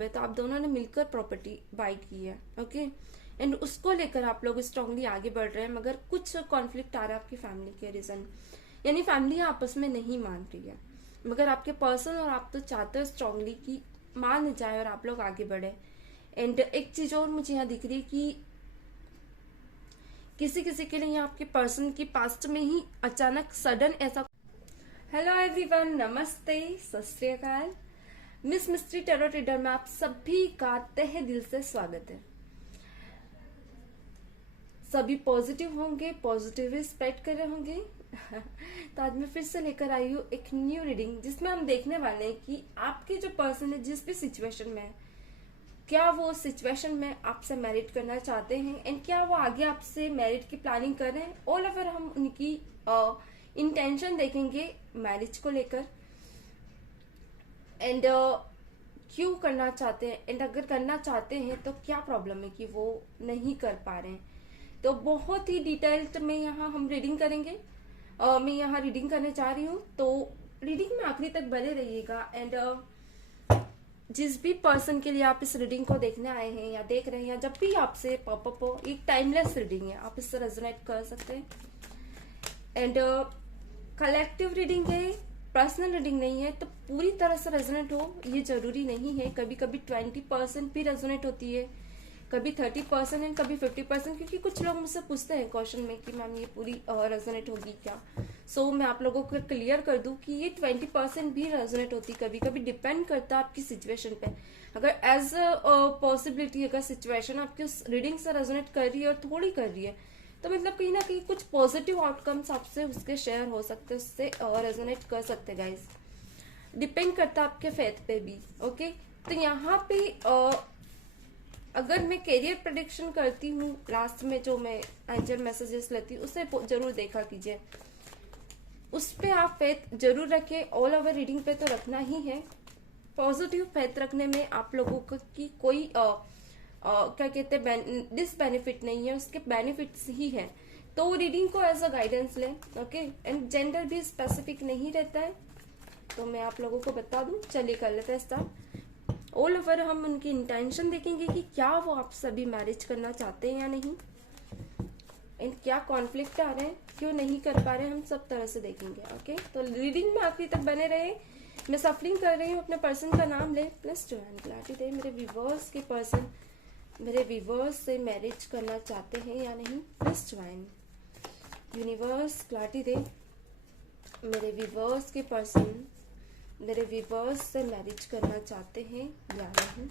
Job है, तो आप दोनों ने मिलकर प्रॉपर्टी बाय की है, ओके। एंड उसको लेकर आप लोग स्ट्रांगली आगे बढ़ रहे हैं, मगर कुछ कॉन्फ्लिक्ट आ रहा है आपकी फैमिली के रीजन, यानी फैमिली आपस में नहीं मान रही है, मगर आपके पर्सन और आप तो चाहते हो स्ट्रांगली कि मान जाए और आप लोग आगे बढ़े। एंड एक चीज और मुझे यहाँ दिख रही है कि किसी किसी के लिए आपके पर्सन की पास्ट में ही अचानक सडन ऐसा। हेलो एवरीवन, नमस्ते, सत श्री अकाल। मिस मिस्ट्री टैरो रीडर में आप सभी का तहे दिल से स्वागत है। सभी पॉजिटिव होंगे, पॉजिटिव स्प्रेड कर रहे होंगे। तो आज मैं फिर से लेकर आई हूँ एक न्यू रीडिंग, जिसमें हम देखने वाले हैं कि आपके जो पर्सन है जिस भी सिचुएशन में है, क्या वो सिचुएशन में आपसे मैरिड करना चाहते हैं एंड क्या वो आगे आपसे मैरिड की प्लानिंग कर रहे हैं। ऑल ओवर हम उनकी इंटेंशन देखेंगे मैरिज को लेकर, एंड क्यों करना चाहते हैं, एंड अगर करना चाहते हैं तो क्या प्रॉब्लम है कि वो नहीं कर पा रहे हैं। तो बहुत ही डिटेल्ड में यहाँ हम रीडिंग करेंगे। मैं यहाँ रीडिंग करने जा रही हूँ, तो रीडिंग में आखिरी तक बने रहिएगा। एंड जिस भी पर्सन के लिए आप इस रीडिंग को देखने आए हैं या देख रहे हैं, या जब भी आपसे पॉपअप हो, एक टाइमलेस रीडिंग है, आप इससे रेजोनेट कर सकते हैं। एंड कलेक्टिव रीडिंग है, पर्सनल रीडिंग नहीं है, तो पूरी तरह से रेजोनेट हो ये जरूरी नहीं है। कभी कभी 20% भी रेजोनेट होती है, कभी 30% एंड कभी 50%, क्योंकि कुछ लोग मुझसे पूछते हैं क्वेश्चन में कि मैम ये पूरी रेजोनेट होगी क्या। सो मैं आप लोगों को क्लियर कर दूं कि ये 20% भी रेजोनेट होती, कभी कभी डिपेंड करता है आपकी सिचुएशन पे। अगर एज पॉसिबिलिटी अगर सिचुएशन आपकी उस रीडिंग से रेजोनेट कर रही है और थोड़ी कर रही है, तो मतलब कहीं ना कहीं कुछ पॉजिटिव आउटकम्स आपसे उसके शेयर हो सकते हैं, उससे रेजोनेट कर सकते हैं गाइज। डिपेंड करता है आपके फेथ पे भी, ओके। तो यहाँ पे अगर मैं करियर प्रेडिक्शन करती हूँ, लास्ट में जो मैं एंजल मैसेजेस लेती हूँ उसे जरूर देखा कीजिए, उस पे आप फेथ जरूर रखें। ऑल ओवर रीडिंग पे तो रखना ही है। पॉजिटिव फेथ रखने में आप लोगों को की कोई क्या कहते हैं डिसबेनिफिट नहीं है, उसके बेनिफिट्स ही है। तो रीडिंग को एज अ गाइडेंस लें, ओके। एंड जेंडर भी स्पेसिफिक नहीं रहता है, तो मैं आप लोगों को बता दूं। चलिए कर लेते हैं स्टार्ट। ऑल ओवर हम उनकी इंटेंशन देखेंगे कि क्या वो आपसे अभी मैरिज करना चाहते हैं या नहीं, एंड क्या कॉन्फ्लिक्ट आ रहे हैं, क्यों नहीं कर पा रहे हैं, हम सब तरह से देखेंगे, ओके। तो रीडिंग में आखिरी तक बने रहे। मैं सफरिंग कर रही हूँ, अपने पर्सन का नाम ले, प्लस ज्वाइन क्लैरिटी दे। मेरे व्यूअर्स के पर्सन मेरे व्यूअर्स से मैरिज करना चाहते हैं या नहीं, प्लस ज्वाइन। यूनिवर्स क्लैरिटी दे, मेरे व्यूअर्स के पर्सन मेरे व्यूअर्स से मैरिज करना चाहते हैं या नहीं,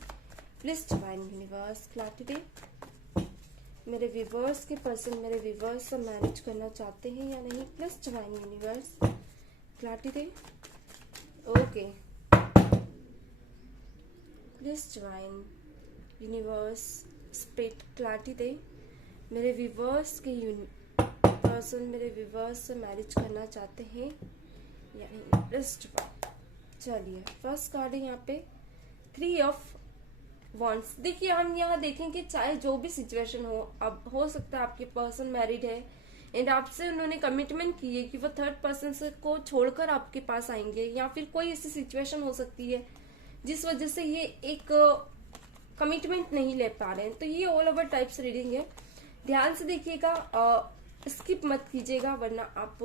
प्लीज ज्वाइन। यूनिवर्स क्लैरिटी दे, मेरे व्यूअर्स के पर्सन मेरे व्यूअर्स से मैरिज करना चाहते हैं या नहीं, प्लस ज्वाइन। यूनिवर्स क्लैरिटी दे, okay, please join. Universe spirit clarity दे, मेरे व्यूअर्स के पर्सन मेरे व्यूअर्स से मैरिज करना चाहते हैं या नहीं, प्लीज ज्वाइन। चलिए फर्स्ट कार्ड है यहाँ पे 3 ऑफ वॉन्ड्स। देखिए हम यहाँ देखेंगे, चाहे जो भी सिचुएशन हो, अब हो सकता है आपके पर्सन मैरिड है एंड आपसे उन्होंने कमिटमेंट की है कि वो थर्ड पर्सन से को छोड़कर आपके पास आएंगे, या फिर कोई ऐसी सिचुएशन हो सकती है जिस वजह से ये एक कमिटमेंट नहीं ले पा रहे हैं। तो ये ऑल ओवर टाइप्स रीडिंग है, ध्यान से देखिएगा, स्किप मत कीजिएगा, वरना आप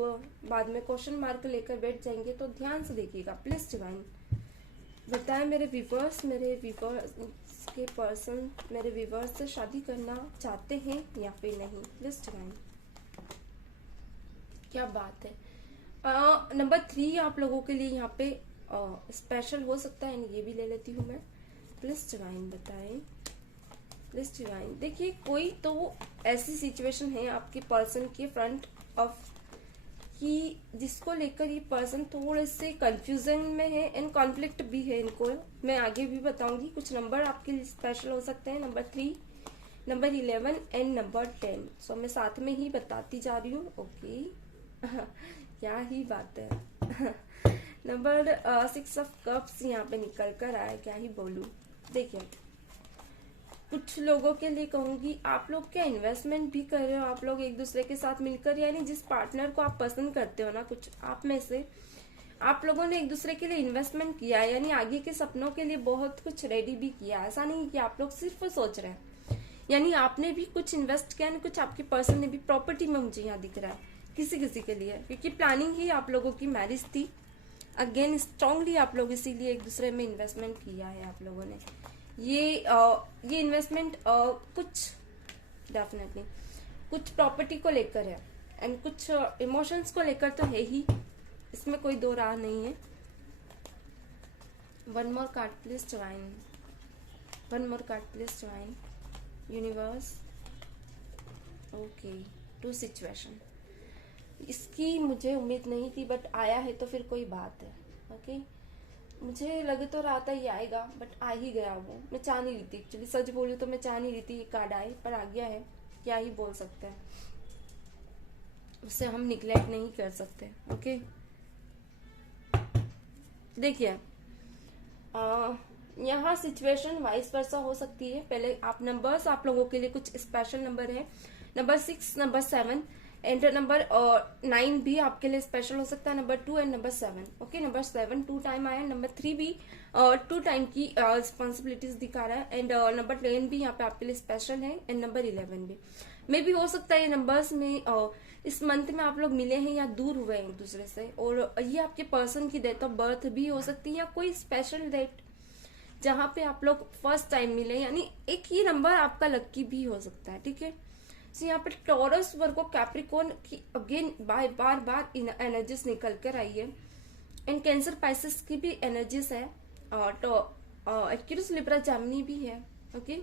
बाद में क्वेश्चन मार्क लेकर बैठ जाएंगे। तो ध्यान से देखिएगा, प्लीज डिवाइन बताएं मेरे व्यूअर्स के पर्सन मेरे व्यूअर्स से शादी करना चाहते हैं या फिर नहीं, प्लीज डिवाइन। क्या बात है। नंबर 3 आप लोगों के लिए यहाँ पे स्पेशल हो सकता है, ये भी ले लेती हूँ मैं। प्लीज डिवाइन बताएं, प्लीज डिवाइन। देखिए कोई तो ऐसी सिचुएशन है आपके पर्सन के फ्रंट ऑफ कि जिसको लेकर ये पर्सन थोड़े से कंफ्यूजन में है एंड कॉन्फ्लिक्ट भी है इनको। मैं आगे भी बताऊंगी। कुछ नंबर आपके लिए स्पेशल हो सकते हैं, नंबर 3, नंबर 11 एंड नंबर 10। सो मैं साथ में ही बताती जा रही हूँ, ओके। क्या ही बात है। नंबर 6 ऑफ कप्स यहाँ पे निकल कर आया, क्या ही बोलूं। देखिए कुछ लोगों के लिए कहूंगी, आप लोग क्या इन्वेस्टमेंट भी कर रहे हो, आप लोग एक दूसरे के साथ मिलकर, यानी जिस पार्टनर को आप पसंद करते हो ना, कुछ आप में से आप लोगों ने एक दूसरे के लिए इन्वेस्टमेंट किया है, यानी आगे के सपनों के लिए बहुत कुछ रेडी भी किया है। ऐसा नहीं कि आप लोग सिर्फ सोच रहे हैं, यानी आपने भी कुछ इन्वेस्ट किया, कुछ आपके पर्सन ने भी। प्रॉपर्टी में मुझे यहाँ दिख रहा है किसी किसी के लिए, क्योंकि प्लानिंग ही आप लोगों की मैरिज थी। अगेन स्ट्रांगली आप लोग इसीलिए एक दूसरे में इन्वेस्टमेंट किया है आप लोगों ने। ये इन्वेस्टमेंट कुछ डेफिनेटली कुछ प्रॉपर्टी को लेकर है एंड कुछ इमोशंस को लेकर तो है ही, इसमें कोई दो राह नहीं है। One more card please divine, one more card please divine, universe. Okay, two situation. इसकी मुझे उम्मीद नहीं थी, बट आया है तो फिर कोई बात है। ओके, मुझे लग तो रहा था ये आएगा, बट आ ही गया वो। मैं चाह नहीं रही थी, एक्चुअली सच बोलूं तो मैं चाह नहीं रही थी ये कार्ड आए, पर आ गया है। क्या ही बोल सकते हैं, उससे हम निग्लेक्ट नहीं कर सकते। ओके, देखिए यहाँ सिचुएशन वाइस वर्सा हो सकती है। पहले आप नंबर्स, आप लोगों के लिए कुछ स्पेशल नंबर है, नंबर 6, नंबर 7 एंड नंबर 9 भी आपके लिए स्पेशल हो सकता है, number 2 and number 7। Okay, number 7 2 time आया, नंबर 3 भी 2 टाइम की रिस्पॉन्सिबिलिटीज दिखा रहा है, एंड नंबर 10 भी यहाँ पे आपके लिए स्पेशल है, एंड नंबर 11 भी। मे भी हो सकता है ये नंबर्स में इस मंथ में आप लोग मिले हैं या दूर हुए हैं एक दूसरे से, और ये आपके पर्सन की डेट ऑफ बर्थ भी हो सकती है, या कोई स्पेशल डेट जहां पे आप लोग फर्स्ट टाइम मिले, यानी एक ही नंबर आपका लक्की भी हो सकता है। ठीक है, तो यहाँ पे टॉरस, वर्गो, कैप्रिकॉर्न की अगेन बार बार एनर्जीज निकल कर आई है, एंड कैंसर, पाइसेस की भी एनर्जीज है, एक्यूरियस, लिब्रा, जेमिनी भी है। ओके,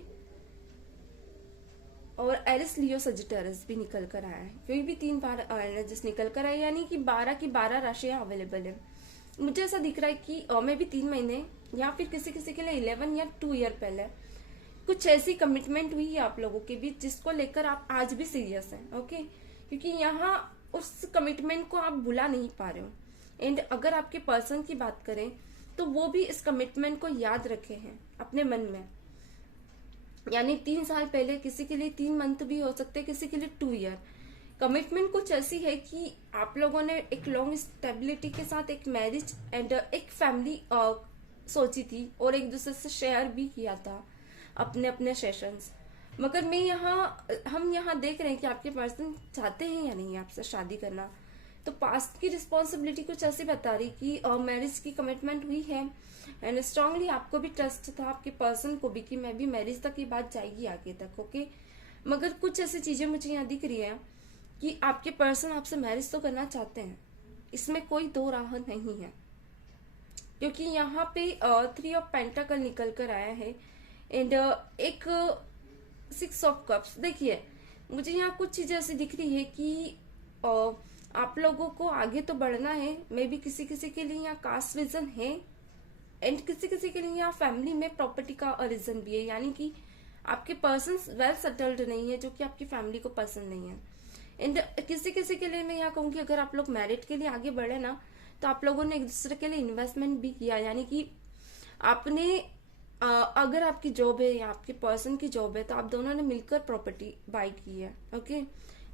और एरिस, लियो, सजिटेरियस भी निकल कर आया है। कोई भी 3 बार एनर्जीज निकल कर आई, यानी कि 12 की 12 राशियां अवेलेबल है। मुझे ऐसा दिख रहा है कि मैं भी 3 महीने या फिर किसी किसी के लिए 11 या 2 ईयर पहले कुछ ऐसी कमिटमेंट हुई है आप लोगों के बीच, जिसको लेकर आप आज भी सीरियस हैं। ओके, क्योंकि यहाँ उस कमिटमेंट को आप भुला नहीं पा रहे हो, एंड अगर आपके पर्सन की बात करें तो वो भी इस कमिटमेंट को याद रखे हैं अपने मन में। यानी 3 साल पहले किसी के लिए 3 मंथ भी हो सकते हैं, किसी के लिए 2 ईयर। कमिटमेंट कुछ ऐसी है कि आप लोगों ने एक लॉन्ग स्टेबिलिटी के साथ एक मैरिज एंड एक फैमिली सोची थी, और एक दूसरे से शेयर भी किया था अपने अपने सेशंस। मगर हम यहाँ देख रहे हैं कि आपके पर्सन चाहते हैं या नहीं आपसे शादी करना। तो पास्ट की रिस्पॉन्सिबिलिटी कुछ ऐसी बता रही कि मैरिज की कमिटमेंट हुई है, एंड स्ट्रांगली आपको भी ट्रस्ट था, आपके पर्सन को भी, कि मैं भी मैरिज तक की बात जाएगी आगे तक। ओके, मगर कुछ ऐसी चीजें मुझे यहाँ दिख रही है कि आपके पर्सन आपसे मैरिज तो करना चाहते हैं, इसमें कोई दो राह नहीं है, क्योंकि यहाँ पे 3 ऑफ पेंटाकल निकल कर आया है, एंड एक 6 ऑफ कप्स। देखिए, मुझे यहाँ कुछ चीजें ऐसी दिख रही है कि आप लोगों को आगे तो बढ़ना है। मे बी किसी किसी के लिए यहाँ कास्ट रीजन है, एंड किसी किसी के लिए यहाँ फैमिली में प्रॉपर्टी का रीजन भी है, यानी कि आपके पर्सन वेल सेटल्ड नहीं है, जो कि आपकी फैमिली को पसंद नहीं है। एंड किसी किसी के लिए मैं यहाँ कहूँगी, अगर आप लोग मैरिड के लिए आगे बढ़े ना, तो आप लोगों ने एक दूसरे के लिए इन्वेस्टमेंट भी किया, यानी कि आपने अगर आपकी जॉब है या आपके पर्सन की जॉब है, तो आप दोनों ने मिलकर प्रॉपर्टी बाय की है। ओके,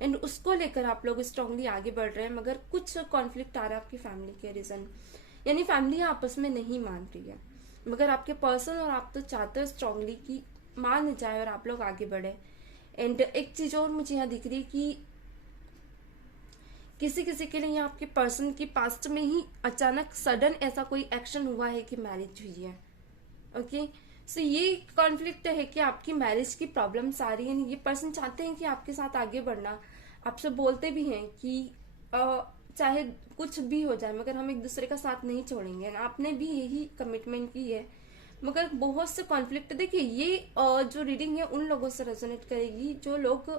एंड उसको लेकर आप लोग स्ट्रांगली आगे बढ़ रहे हैं, मगर कुछ कॉन्फ्लिक्ट आ रहा है आपकी फैमिली के रीजन, यानी फैमिली आपस में नहीं मान रही है, मगर आपके पर्सन और आप तो चाहते हो स्ट्रांगली कि मान जाए और आप लोग आगे बढ़े। एंड एक चीज और मुझे यहाँ दिख रही है कि किसी किसी के लिए आपके पर्सन की पास्ट में ही अचानक सडन ऐसा कोई एक्शन हुआ है कि मैरिज हुई है। ओके, सो ये कॉन्फ्लिक्ट है कि आपकी मैरिज की प्रॉब्लम्स आ रही है। ये पर्सन चाहते हैं कि आपके साथ आगे बढ़ना, आपसे बोलते भी हैं कि चाहे कुछ भी हो जाए मगर हम एक दूसरे का साथ नहीं छोड़ेंगे। आपने भी यही कमिटमेंट की है, मगर बहुत से कॉन्फ्लिक्ट। देखिए, ये जो रीडिंग है उन लोगों से रेजोनेट करेगी जो लोग,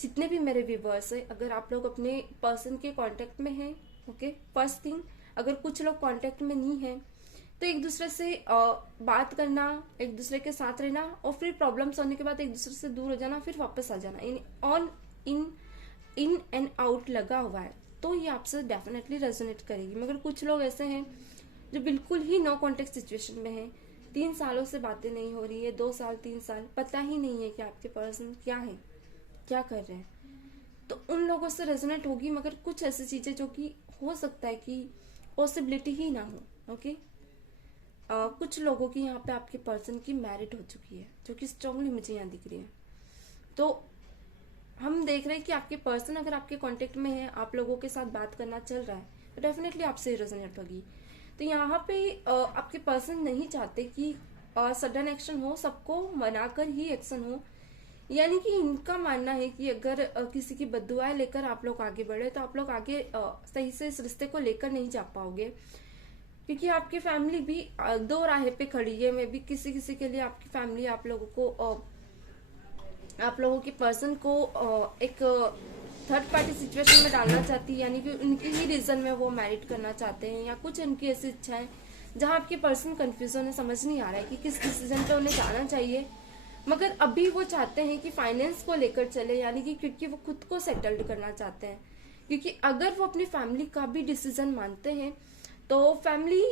जितने भी मेरे व्यूवर्स है, अगर आप लोग अपने पर्सन के कांटेक्ट में हैं। ओके, फर्स्ट थिंग, अगर कुछ लोग कांटेक्ट में नहीं है तो एक दूसरे से बात करना, एक दूसरे के साथ रहना, और फिर प्रॉब्लम्स होने के बाद एक दूसरे से दूर हो जाना, फिर वापस आ जाना, इन एंड आउट लगा हुआ है, तो ये आपसे डेफिनेटली रेजोनेट करेगी। मगर कुछ लोग ऐसे हैं जो बिल्कुल ही नो कॉन्टेक्ट सिचुएशन में है, 3 सालों से बातें नहीं हो रही है, 2 साल 3 साल पता ही नहीं है कि आपके पर्सन क्या है, क्या कर रहे हैं, तो उन लोगों से रेजोनेट होगी। मगर कुछ ऐसी चीजें जो कि हो सकता है कि पॉसिबिलिटी ही ना हो। ओके, कुछ लोगों की यहाँ पे आपके पर्सन की मैरिड हो चुकी है, जो कि स्ट्रांगली मुझे यहाँ दिख रही है। तो हम देख रहे हैं कि आपके पर्सन अगर आपके कांटेक्ट में है, आप लोगों के साथ बात करना चल रहा है, तो डेफिनेटली आपसे रेजोनेट होगी। तो यहाँ पे आपके पर्सन नहीं चाहते कि सडन एक्शन हो, सबको मनाकर ही एक्शन हो। यानी कि इनका मानना है कि अगर किसी की बद्दुआएं लेकर आप लोग आगे बढ़े तो आप लोग आगे सही से इस रिश्ते को लेकर नहीं जा पाओगे, क्योंकि आपकी फैमिली भी दो राह पे खड़ी है। मे भी किसी किसी के लिए आपकी फैमिली आप लोगों को आप लोगों के पर्सन को एक थर्ड पार्टी सिचुएशन में डालना चाहती है, यानी कि उनकी ही रीजन में वो मैरिड करना चाहते हैं, या कुछ उनकी ऐसी इच्छाएं जहां आपके पर्सन कंफ्यूजन है, समझ नहीं आ रहा है कि किस डिसीजन पे उन्हें जाना चाहिए। मगर अभी वो चाहते हैं कि फाइनेंस को लेकर चले, यानी कि क्योंकि वो खुद को सेटल्ड करना चाहते हैं। क्योंकि अगर वो अपनी फैमिली का भी डिसीजन मानते हैं तो फैमिली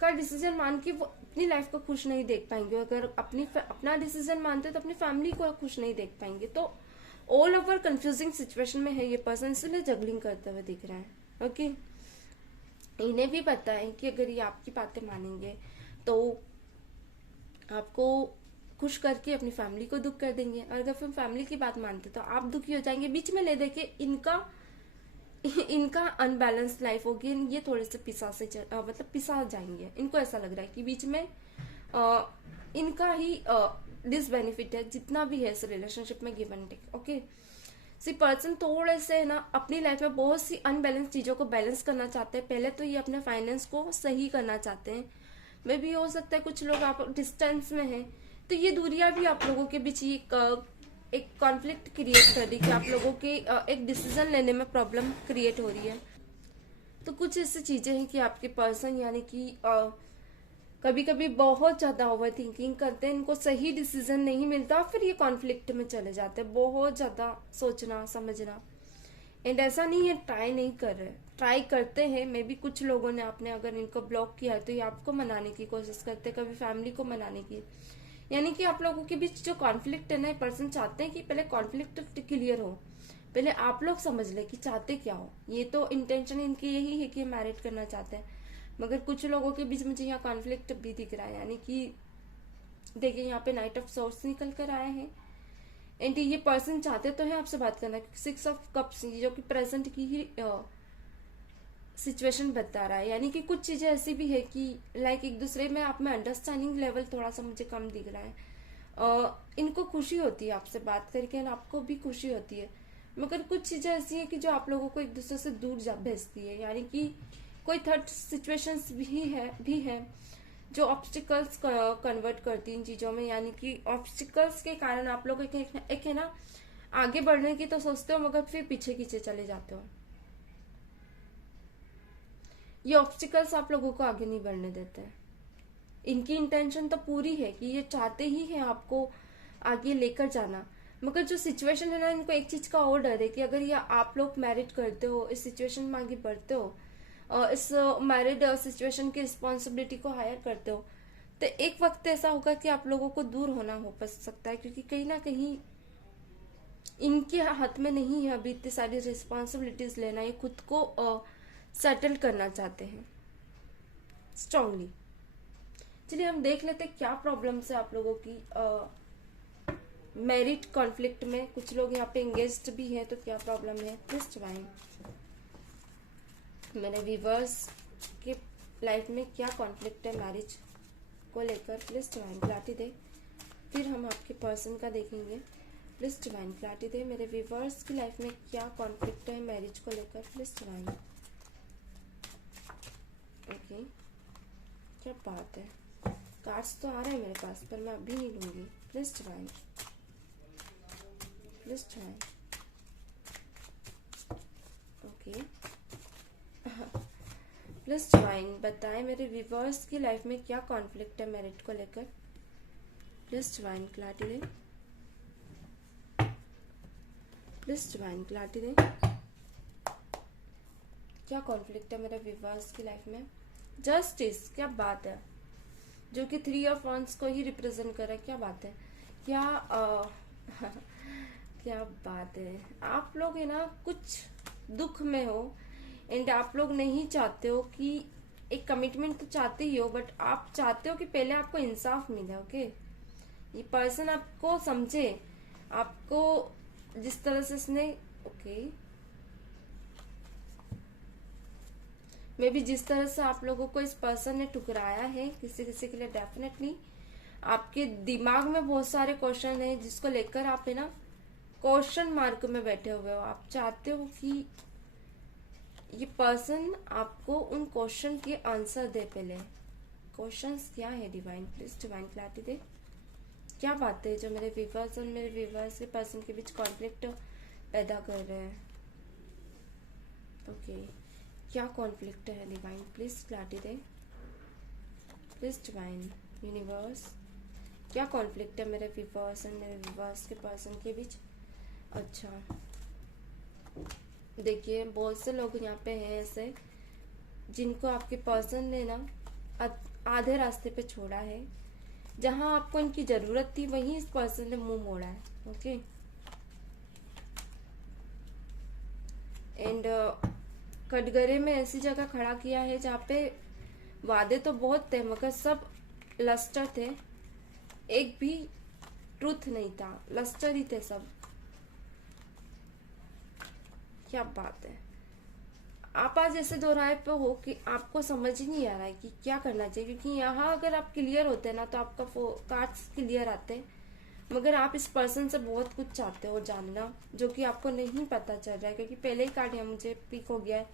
का डिसीजन मान के वो अपनी लाइफ को खुश नहीं देख पाएंगे। अगर अपना डिसीजन मानते तो अपनी फैमिली को खुश नहीं देख पाएंगे। तो ऑल ओवर कंफ्यूजिंग सिचुएशन में है ये पर्सन, इसलिए जगलिंग करते हुए दिख रहा है। ओके, इन्हें भी पता है कि अगर ये आपकी बातें मानेंगे तो आपको खुश करके अपनी फैमिली को दुख कर देंगे, और अगर फिर फैमिली की बात मानते तो आप दुखी हो जाएंगे। बीच में ले देके इनका अनबैलेंस लाइफ होगी, ये थोड़े से मतलब पिसा जाएंगे। इनको ऐसा लग रहा है कि बीच में इनका ही डिसबेनिफिट है, जितना भी है इस रिलेशनशिप में, give and take. Okay, see person थोड़े से ना अपनी लाइफ में बहुत सी अनबैलेंस चीजों को बैलेंस करना चाहते हैं। पहले तो ये अपने फाइनेंस को सही करना चाहते हैं। मे भी हो सकता है कुछ लोग आप डिस्टेंस में हैं, तो ये दूरियां भी आप लोगों के बीच एक कॉन्फ्लिक्ट क्रिएट कर रही है कि आप लोगों के एक डिसीजन लेने में प्रॉब्लम क्रिएट हो रही है। तो कुछ ऐसी चीजें हैं कि आपके पर्सन यानी कि कभी कभी बहुत ज्यादा ओवर थिंकिंग करते हैं, इनको सही डिसीजन नहीं मिलता, फिर ये कॉन्फ्लिक्ट में चले जाते हैं। बहुत ज्यादा सोचना समझना, एंड ऐसा नहीं है ट्राई नहीं कर रहे, ट्राई करते हैं। मे भी कुछ लोगों ने आपने अगर इनको ब्लॉक किया है तो ये आपको मनाने की कोशिश करते हैं, कभी फैमिली को मनाने की। यानी कि आप लोगों के बीच जो कॉन्फ्लिक्ट है ना, पर्सन चाहते हैं कि पहले कॉन्फ्लिक्ट क्लियर हो, पहले आप लोग समझ ले कि चाहते क्या हो। ये तो इंटेंशन इनकी यही है कि मैरिड करना चाहते हैं, मगर कुछ लोगों के बीच मुझे यहाँ कॉन्फ्लिक्ट भी दिख रहा है। यानी कि देखिए यहाँ पे नाइट ऑफ सोर्स निकल कर आए हैं, एंड ये पर्सन चाहते तो है आपसे बात करना। 6 ऑफ कप्स जो कि प्रेजेंट की ही सिचुएशन बता रहा है। यानी कि कुछ चीजें ऐसी भी है कि लाइक एक दूसरे में आप में अंडरस्टैंडिंग लेवल थोड़ा सा मुझे कम दिख रहा है। इनको खुशी होती है आपसे बात करके, आपको भी खुशी होती है, मगर कुछ चीजें ऐसी है कि जो आप लोगों को एक दूसरे से दूर जा भेजती है। यानी कि कोई थर्ड सिचुएशंस भी है जो ऑब्स्टिकल्स कन्वर्ट करती है इन चीजों में। यानी कि ऑब्स्टिकल्स के कारण आप लोग एक है ना आगे बढ़ने की तो सोचते हो, मगर फिर पीछे खींचे चले जाते हो। ये ऑब्स्टिकल्स आप लोगों को आगे नहीं बढ़ने देते हैं। इनकी इंटेंशन तो पूरी है कि ये चाहते ही है आपको आगे लेकर जाना, मगर जो सिचुएशन है ना, इनको एक चीज का और डर है कि अगर ये आप लोग मैरिड करते हो, इस सिचुएशन में आगे बढ़ते हो, इस मैरिड सिचुएशन की रिस्पॉन्सिबिलिटी को हायर करते हो, तो एक वक्त ऐसा होगा कि आप लोगों को दूर होना हो सकता है, क्योंकि कहीं ना कहीं इनके हाथ में नहीं है अभी इतनी सारी रिस्पॉन्सिबिलिटीज लेना। ये खुद को सेटल करना चाहते हैं स्ट्रांगली। चलिए हम देख लेते क्या प्रॉब्लम्स है आप लोगों की मैरिड कॉन्फ्लिक्ट में। कुछ लोग यहाँ पे एंगेज्ड भी है, तो क्या प्रॉब्लम है प्लीज डिवाइन। मेरे व्यूअर्स के लाइफ में क्या कॉन्फ्लिक्ट है मैरिज को लेकर, प्लीज डिवाइन क्लैरिटी दे। फिर हम आपके पर्सन का देखेंगे, प्लीज डिवाइन क्लैरिटी दे। मेरे व्यूअर्स की लाइफ में क्या कॉन्फ्लिक्ट है मैरिज को लेकर, प्लीज डिवाइन। ओके, क्या बात है, कार्ड्स तो आ रहे हैं मेरे पास पर मैं अभी नहीं लूंगी। Please divine, please divine. Okay, please divine बताएं मेरे व्यूअर्स की लाइफ में क्या कॉन्फ्लिक्ट है मैरिज को लेकर, प्लीज डिवाइन क्लैरिटी दे, प्लीज डिवाइन क्लैरिटी दे। क्या कॉन्फ्लिक्ट है मेरे व्यूअर्स की लाइफ में। जस्टिस, क्या बात है, जो कि 3 ऑफ वांड्स को ही रिप्रेजेंट कर रहा है। क्या बात है, क्या क्या बात है। आप लोग है ना कुछ दुख में हो, एंड आप लोग नहीं चाहते हो कि एक कमिटमेंट तो चाहते ही हो, बट आप चाहते हो कि पहले आपको इंसाफ मिले। ओके, ये पर्सन आपको समझे, आपको जिस तरह से इसने ओके मे बी जिस तरह से आप लोगों को इस पर्सन ने ठुकराया है, किसी किसी के लिए डेफिनेटली आपके दिमाग में बहुत सारे क्वेश्चन है जिसको लेकर आप है ना क्वेश्चन मार्क में बैठे हुए हो। आप चाहते हो कि ये पर्सन आपको उन क्वेश्चन के आंसर दे। पहले क्वेश्चंस क्या है डिवाइन, प्लीज डिवाइन क्लैरिटी दे। क्या बात है जो मेरे व्यूअर्स और मेरे व्यूअर्स के पर्सन के बीच कॉन्फ्लिक्ट पैदा कर रहे हैं। ओके, क्या कॉन्फ्लिक्ट है डिवाइन, प्लीज क्लैरिटी दे। प्लीज डिवाइन यूनिवर्स, क्या कॉन्फ्लिक्ट है मेरे व्यूअर्स और मेरे व्यूअर्स के पर्सन के बीच। अच्छा, देखिए बहुत से लोग यहाँ पे हैं ऐसे जिनको आपके पर्सन ने ना आधे रास्ते पे छोड़ा है। जहां आपको इनकी जरूरत थी वहीं इस पर्सन ने मुंह मोड़ा है। ओके, एंड कटघरे में ऐसी जगह खड़ा किया है जहाँ पे वादे तो बहुत थे मगर सब लस्टर थे, एक भी ट्रूथ नहीं था, लस्टर ही थे सब। क्या बात है, आप आज ऐसे दोहराए पे हो कि आपको समझ ही नहीं आ रहा है कि क्या करना चाहिए, क्योंकि यहाँ अगर आप क्लियर होते हैं ना तो आपका कार्ड्स क्लियर आते हैं, मगर आप इस पर्सन से बहुत कुछ चाहते हो जानना जो कि आपको नहीं पता चल रहा है, क्योंकि पहले ही कार्ड यहाँ मुझे पिक हो गया है,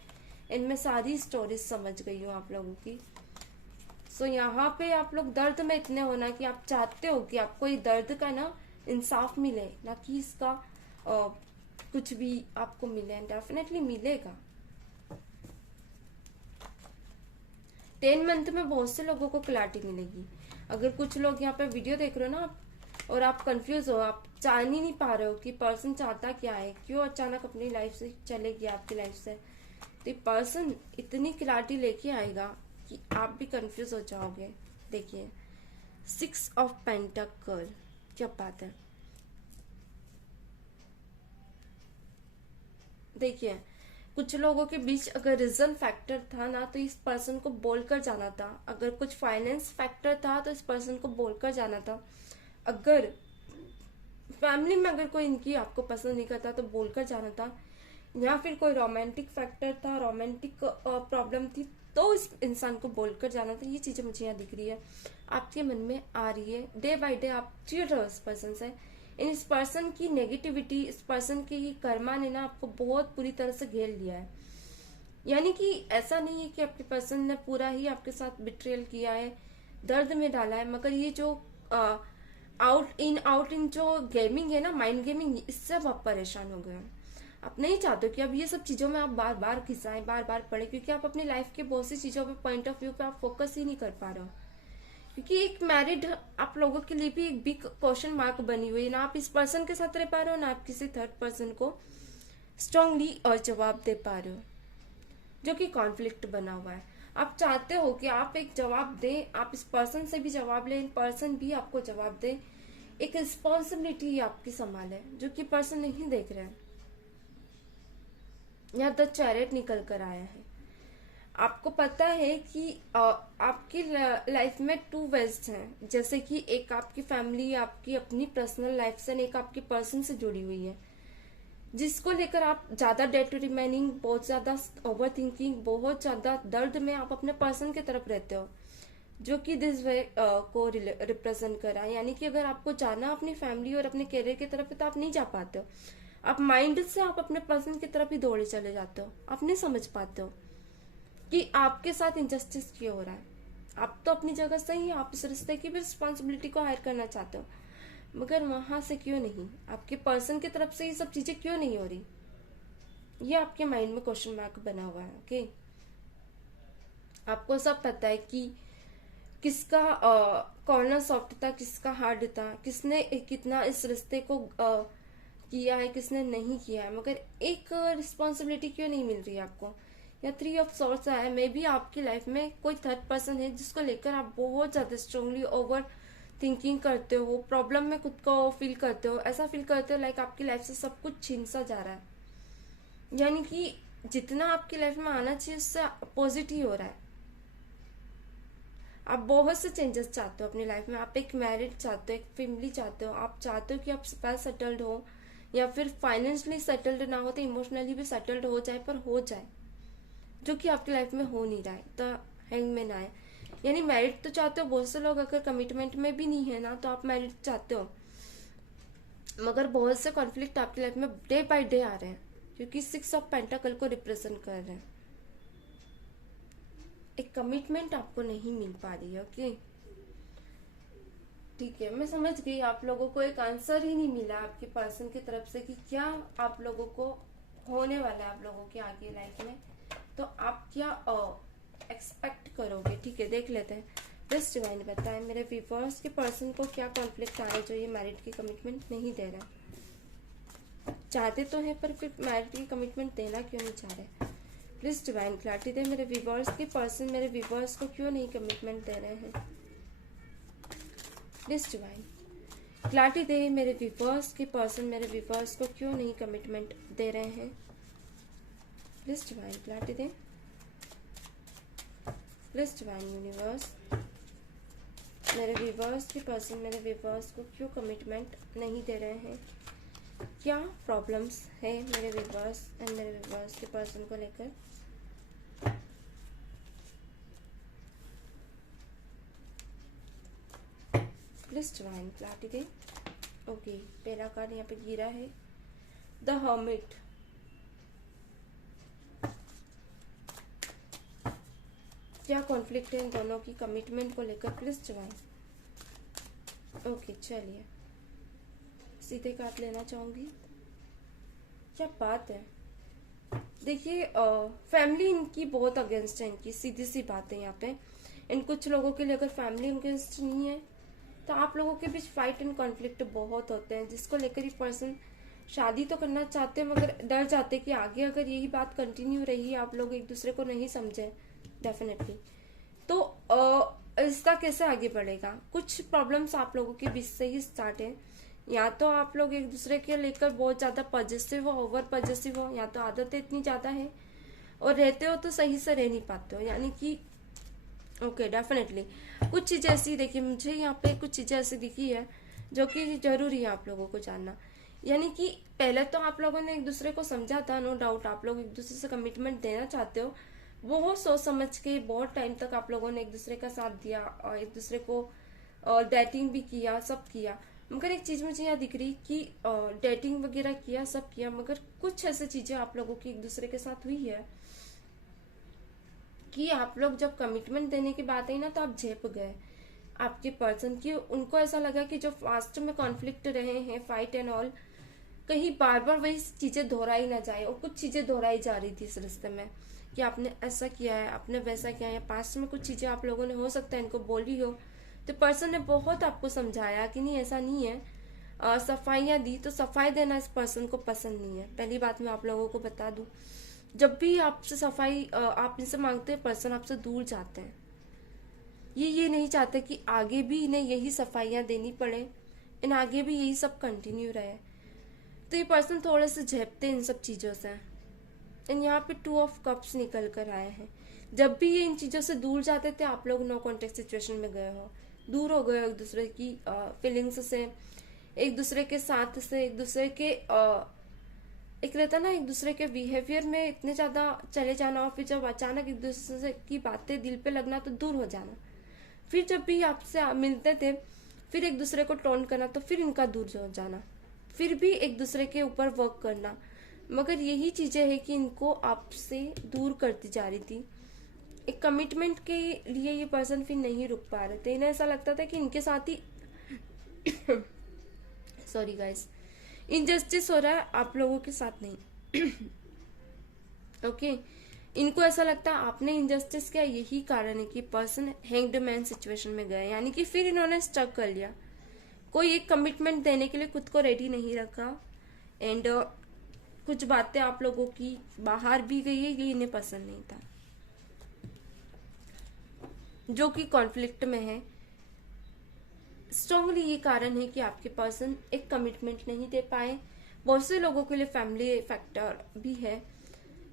इनमें सारी स्टोरीज समझ गई हूँ आप लोगों की। सो यहाँ पे आप लोग दर्द में इतने होना कि आप चाहते हो कि आपको ये दर्द का ना इंसाफ मिले, ना कि इसका कुछ भी आपको मिले। डेफिनेटली मिलेगा। 10 मंथ में बहुत से लोगों को क्लैरिटी मिलेगी। अगर कुछ लोग यहाँ पे वीडियो देख रहे हो ना और आप कंफ्यूज हो, आप जान ही नहीं पा रहे हो कि पर्सन चाहता क्या है, क्यों अचानक अपनी लाइफ से चले गया आपकी लाइफ से, तो ये पर्सन इतनी क्लैरिटी लेके आएगा कि आप भी कंफ्यूज हो जाओगे। देखिए 6 ऑफ पेंटाकल, क्या बात है। देखिए कुछ लोगों के बीच अगर रीजन फैक्टर था ना तो इस पर्सन को बोलकर जाना था। अगर कुछ फाइनेंस फैक्टर था तो इस पर्सन को बोलकर जाना था। अगर फैमिली में अगर कोई इनकी आपको पसंद नहीं करता तो बोलकर जाना था। या फिर कोई रोमांटिक फैक्टर था, रोमांटिक प्रॉब्लम थी तो इस इंसान को बोलकर जाना था। ये चीजें मुझे यहाँ दिख रही है, आपके मन में आ रही है। डे बाय डे आप चिढ़ रहे हो इस पर्सन से। इस पर्सन की नेगेटिविटी, इस पर्सन की कर्मा ने ना आपको बहुत बुरी तरह से घेर लिया है। यानी कि ऐसा नहीं है कि आपके पर्सन ने पूरा ही आपके साथ बिट्रेयल किया है, दर्द में डाला है, मगर ये जो आउट इन जो गेमिंग है ना, माइंड गेमिंग, इससे अब आप परेशान हो गए हैं। आप नहीं चाहते कि अब ये सब चीजों में आप बार बार घिसाएं, बार बार पढ़े, क्योंकि आप अपनी लाइफ के बहुत सी चीजों पे पॉइंट ऑफ व्यू पे आप फोकस ही नहीं कर पा रहे हो। क्योंकि एक मैरिड आप लोगों के लिए भी एक बिग क्वेश्चन मार्क बनी हुई है। ना आप इस पर्सन के साथ रह पा रहे हो, ना आप किसी थर्ड पर्सन को स्ट्रांगली और जवाब दे पा रहे हो, जो कि कॉन्फ्लिक्ट बना हुआ है। आप चाहते हो कि आप एक जवाब दें, आप इस पर्सन से भी जवाब लें, पर्सन भी आपको जवाब दे, एक रिस्पॉन्सिबिलिटी आपकी संभाले, जो कि पर्सन नहीं देख रहे हैं। यहाँ द चैरियट निकल कर आया है। आपको पता है कि आपकी लाइफ में 2 वेज हैं, जैसे कि एक आपकी फैमिली, आपकी अपनी पर्सनल लाइफ से, एक आपकी पर्सन से जुड़ी हुई है, जिसको लेकर आप ज्यादा डे टू रिमेनिंग, बहुत ज्यादा ओवर थिंकिंग, बहुत ज्यादा दर्द में आप अपने पर्सन की तरफ रहते हो, जो कि दिस वे को रिप्रेजेंट कर रहा है। यानी कि अगर आपको जाना अपनी फैमिली और अपने कैरियर की तरफ है तो आप नहीं जा पाते हो। आप माइंड से आप अपने पर्सन की तरफ ही दौड़े चले जाते हो। आप नहीं समझ पाते हो कि आपके साथ इनजस्टिस क्यों हो रहा है। आप तो अपनी जगह सही है, आप इस रिश्ते की भी रिस्पॉन्सिबिलिटी को हायर करना चाहते हो, मगर वहां से क्यों नहीं, आपके पर्सन की तरफ से ये सब चीजें क्यों नहीं हो रही, ये आपके माइंड में क्वेश्चन मार्क बना हुआ है। ओके, आपको सब पता है कि किसका कॉर्नर सॉफ्ट था, किसका हार्ड था, किसने कितना इस रिश्ते को किया है, किसने नहीं किया है, मगर एक रिस्पॉन्सिबिलिटी क्यों नहीं मिल रही है आपको। या 3 ऑफ सॉर्ट्स आया है। मे बी आपकी लाइफ में कोई थर्ड पर्सन है जिसको लेकर आप बहुत ज्यादा स्ट्रांगली ओवर थिंकिंग करते हो, प्रॉब्लम में खुद को फील करते हो, ऐसा फील करते हो लाइक आपकी लाइफ से सब कुछ छीन सा जा रहा है। यानी कि जितना आपकी लाइफ में आना चाहिए उससे अपोजिट ही हो रहा है। आप बहुत से चेंजेस चाहते हो अपनी लाइफ में। आप एक मैरिड चाहते हो, एक फैमिली चाहते हो, आप चाहते हो कि आप वेल सेटल्ड हो, या फिर फाइनेंशियली सेटल्ड ना हो तो इमोशनली भी सेटल्ड हो जाए, पर हो जाए, जो कि आपकी लाइफ में हो नहीं रहा है। द हैंगमैन आए, यानी मैरिड तो चाहते हो। बहुत से लोग अगर कमिटमेंट में भी नहीं है ना तो आप मैरिड चाहते हो, मगर बहुत से कॉन्फ्लिक्ट आपकी लाइफ में डे बाय डे आ रहे हैं, क्योंकि 6 ऑफ पेंटाकल को रिप्रेजेंट कर रहे हैं। एक कमिटमेंट आपको नहीं मिल पा रही है। ओके, ठीक है, मैं समझ गई। आप लोगों को एक आंसर ही नहीं मिला आपके पर्सन की तरफ से कि क्या आप लोगों को होने वाला है आप लोगों की आगे लाइफ में, तो आप क्या एक्सपेक्ट करोगे। ठीक है, देख लेते हैं। प्लीज डिवाइन बताएं मेरे व्यूअर्स के पर्सन को क्या कॉन्फ्लिक्ट आ रहा है जो ये मैरिड की कमिटमेंट नहीं दे रहा है। चाहते तो है पर फिर मैरिड की कमिटमेंट देना क्यों नहीं चाह रहे। प्लीज डिवाइन क्लैरिटी दे मेरे व्यूअर्स के पर्सन मेरे व्यूअर्स को क्यों नहीं कमिटमेंट दे रहे हैं। प्लीज डिवाइन क्लैरिटी दे मेरे व्यूअर्स के पर्सन मेरे व्यूअर्स को क्यों नहीं कमिटमेंट दे रहे हैं। प्लीज डिवाइन क्लैरिटी दे। प्लीज डिवाइन यूनिवर्स मेरे व्यूअर्स के पर्सन मेरे व्यूअर्स को क्यों कमिटमेंट नहीं दे रहे हैं। क्या प्रॉब्लम्स है मेरे व्यूअर्स एंड मेरे व्यूअर्स के पर्सन को लेकर। प्लीज डिवाइन क्लैरिटी दे। ओके, पहला कार्ड यहाँ पे गिरा है द हर्मिट। क्या कॉन्फ्लिक्ट है इन दोनों की कमिटमेंट को लेकर। Please divine. ओके, चलिए सीधे कार्ड लेना चाहूंगी। क्या बात है, देखिए फैमिली इनकी बहुत अगेंस्ट है, इनकी सीधी सी बात है यहाँ पे। इन कुछ लोगों के लिए अगर फैमिली अगेंस्ट नहीं है तो आप लोगों के बीच फाइट एंड कॉन्फ्लिक्ट बहुत होते हैं, जिसको लेकर ये पर्सन शादी तो करना चाहते हैं मगर डर जाते कि आगे अगर यही बात कंटिन्यू रही, आप लोग एक दूसरे को नहीं समझे डेफिनेटली, तो रिश्ता कैसे आगे बढ़ेगा। कुछ प्रॉब्लम्स आप लोगों के बीच से ही स्टार्ट है। या तो आप लोग एक दूसरे के लेकर बहुत ज्यादा पॉजिटिव हो, ओवर पॉजिटिव हो, या तो आदतें इतनी ज्यादा है और रहते हो तो सही से रह नहीं पाते हो, यानी कि ओके डेफिनेटली कुछ चीजें ऐसी देखिए, मुझे यहाँ पे कुछ चीजें ऐसी दिखी है जो कि जरूरी है आप लोगों को जानना। यानी कि पहले तो आप लोगों ने एक दूसरे को समझा था, नो डाउट आप लोग एक दूसरे से कमिटमेंट देना चाहते हो, बहुत सोच समझ के बहुत टाइम तक आप लोगों ने एक दूसरे का साथ दिया और एक दूसरे को डेटिंग भी किया, सब किया। मगर एक चीज मुझे यहाँ दिख रही कि डेटिंग वगैरह किया, सब किया, मगर कुछ ऐसी चीजें आप लोगों की एक दूसरे के साथ हुई है कि आप लोग जब कमिटमेंट देने की बात आई ना तो आप झेप गए। आपके पर्सन की उनको ऐसा लगा कि जो फास्ट में कॉन्फ्लिक्ट रहे हैं, फाइट एंड ऑल, कहीं बार बार वही चीजें दोहराई ना जाए। और कुछ चीजें दोहराई जा रही थी इस रिश्ते में कि आपने ऐसा किया है, आपने वैसा किया है, पास्ट में कुछ चीजें आप लोगों ने हो सकता है इनको बोली हो, तो पर्सन ने बहुत आपको समझाया कि नहीं ऐसा नहीं है, सफाइयां दी, तो सफाई देना इस पर्सन को पसंद नहीं है। पहली बात मैं आप लोगों को बता दूं, जब भी आपसे सफाई आप इनसे मांगते हैं, पर्सन आपसे दूर जाते हैं। ये नहीं चाहते कि आगे भी इन्हें यही सफाइयां देनी पड़े, इन आगे भी यही सब कंटिन्यू रहे, तो ये पर्सन थोड़े से झेपते इन सब चीजों से। एंड यहाँ पे 2 ऑफ कप्स निकल कर आए हैं। जब भी ये इन चीजों से दूर जाते थे, आप लोग नो कॉन्टेक्ट सिचुएशन में गए हो, दूर हो गए हो एक दूसरे की फीलिंग्स से, एक दूसरे के साथ से, एक दूसरे के एक रहता ना एक दूसरे के बिहेवियर में इतने ज्यादा चले जाना, और फिर जब अचानक एक दूसरे की बातें दिल पे लगना तो दूर हो जाना। फिर जब भी आपसे मिलते थे फिर एक दूसरे को टोन करना, तो फिर इनका दूर हो जाना, फिर भी एक दूसरे के ऊपर वर्क करना। मगर यही चीजें है कि इनको आपसे दूर करती जा रही थी। एक कमिटमेंट के लिए ये पर्सन फिर नहीं रुक पा रहे थे। इन्हें ऐसा लगता था कि इनके साथ ही सॉरी गाइस, इनजस्टिस हो रहा है, आप लोगों के साथ नहीं। ओके इनको ऐसा लगता है आपने इनजस्टिस किया, यही कारण है कि पर्सन हैंग्ड मैन सिचुएशन में गए, यानी कि फिर इन्होंने स्टक कर लिया, कोई एक कमिटमेंट देने के लिए खुद को रेडी नहीं रखा। एंड कुछ बातें आप लोगों की बाहर भी गई है, ये इन्हें पसंद नहीं था, जो कि कॉन्फ्लिक्ट में है। स्ट्रांगली ये कारण है कि आपके पर्सन एक कमिटमेंट नहीं दे पाए। बहुत से लोगों के लिए फैमिली फैक्टर भी है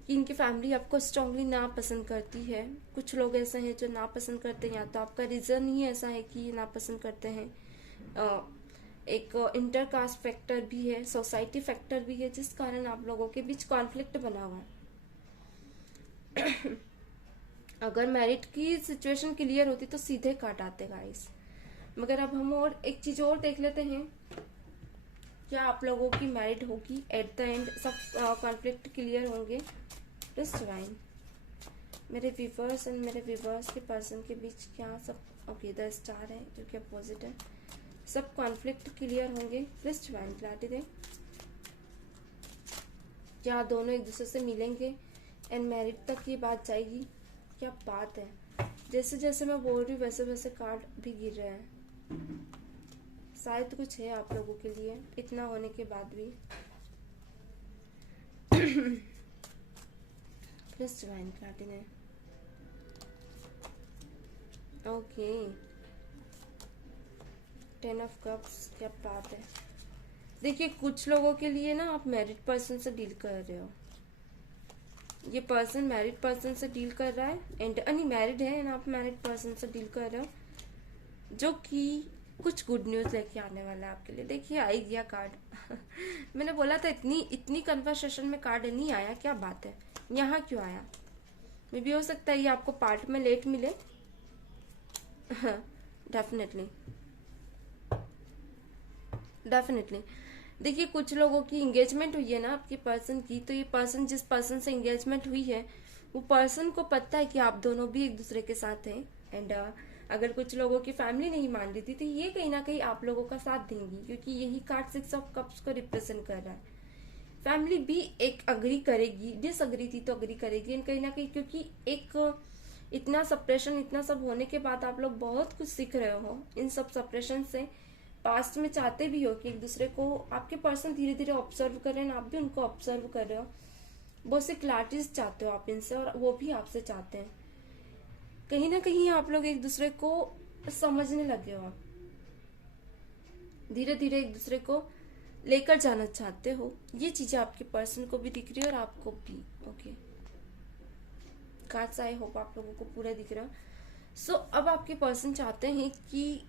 कि इनकी फैमिली आपको स्ट्रांगली ना पसंद करती है। कुछ लोग ऐसे हैं जो ना पसंद करते हैं, या तो आपका रीजन ही ऐसा है कि ये ना पसंद करते हैं। एक इंटरकास्ट फैक्टर भी है, सोसाइटी फैक्टर भी है, जिस कारण आप लोगों के बीच कॉन्फ्लिक्ट बना हुआ है। अगर मैरिड की सिचुएशन क्लियर होती तो सीधे काट आते गाइस। मगर अब हम और एक चीज और देख लेते हैं, क्या आप लोगों की मैरिड होगी एट द एंड, सब कॉन्फ्लिक्ट क्लियर होंगे। प्लस डिवाइन, मेरे व्यूवर्स एंड मेरे व्यूवर्स के पर्सन के बीच क्या सब, ओके द स्टार है जो कि अपोजिट है, सब कॉन्फ्लिक्ट क्लियर होंगे। प्लस डिवाइन क्लैरिटी दे, क्या दोनों एक दूसरे से मिलेंगे एंड मैरिड तक ये बात जाएगी। क्या बात है, जैसे जैसे मैं बोल रही हूँ वैसे वैसे कार्ड भी गिर रहे हैं। शायद कुछ है आप लोगों के लिए इतना होने के बाद भी। प्लस डिवाइन क्लैरिटी ने, ओके 10 ऑफ कप्स, क्या बात है। देखिए कुछ लोगों के लिए ना आप मैरिड पर्सन से डील कर रहे हो, ये पर्सन मैरिड पर्सन से डील कर रहा है एंड अनमैरिड है एंड आप मैरिड पर्सन से डील कर रहे हो, जो कि कुछ गुड न्यूज लेके आने वाला है आपके लिए। देखिए आ ही गया कार्ड। मैंने बोला था इतनी कन्वर्सेशन में कार्ड नहीं आया, क्या बात है, यहाँ क्यों आया। मे भी हो सकता है ये आपको पार्ट में लेट मिले। डेफिनेटली देखिए कुछ लोगों की इंगेजमेंट हुई है ना आपके पर्सन की, तो ये पर्सन जिस पर्सन से इंगेजमेंट हुई है वो पर्सन को पता है कि आप दोनों भी एक दूसरे के साथ हैं एंड अगर कुछ लोगों की फैमिली नहीं मान रही थी तो ये कहीं ना कहीं आप लोगों का साथ देंगी, क्योंकि यही कार्ड 6 ऑफ कप्स को रिप्रेजेंट कर रहा है। फैमिली भी एक अग्री करेगी, डिसअग्री थी तो अग्री करेगी एंड कहीं ना कहीं, क्योंकि एक इतना सप्रेशन इतना सब होने के बाद आप लोग बहुत कुछ सीख रहे हो इन सब सप्रेशन से। पास्ट में चाहते भी हो कि एक दूसरे को आपके पर्सन धीरे धीरे ऑब्जर्व कर रहे हैं, आप भी उनको ऑब्जर्व कर रहे हो, बहुत सी क्लैरिटीज चाहते हो आप इनसे और वो भी आपसे चाहते हैं। कहीं ना कहीं आप लोग एक दूसरे को समझने लगे हो, आप धीरे धीरे एक दूसरे को लेकर जाना चाहते हो। ये चीजें आपके पर्सन को भी दिख रही है और आपको भी। ओके कार्ड्स आई होप आप लोगों को पूरा दिख रहा है। सो अब आपके पर्सन चाहते हैं कि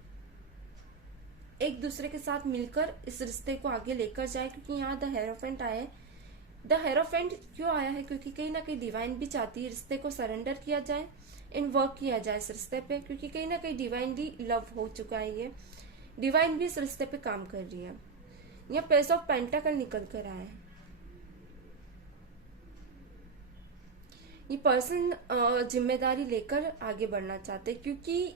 एक दूसरे के साथ मिलकर इस रिश्ते को आगे लेकर जाए, क्योंकि यहाँ द हेरोफेंट आया है। द हेरोफेंट क्यों आया है, क्योंकि कहीं ना कहीं डिवाइन भी चाहती है रिश्ते को सरेंडर किया जाए एंड वर्क किया जाए इस रिश्ते पे, क्योंकि कहीं ना कहीं डिवाइनली लव हो चुका है ये, डिवाइन भी इस रिश्ते पे काम कर रही है। यहाँ पेस ऑफ पेंटाकल निकल कर आया है। ये पर्सन जिम्मेदारी लेकर आगे बढ़ना चाहते हैं, क्योंकि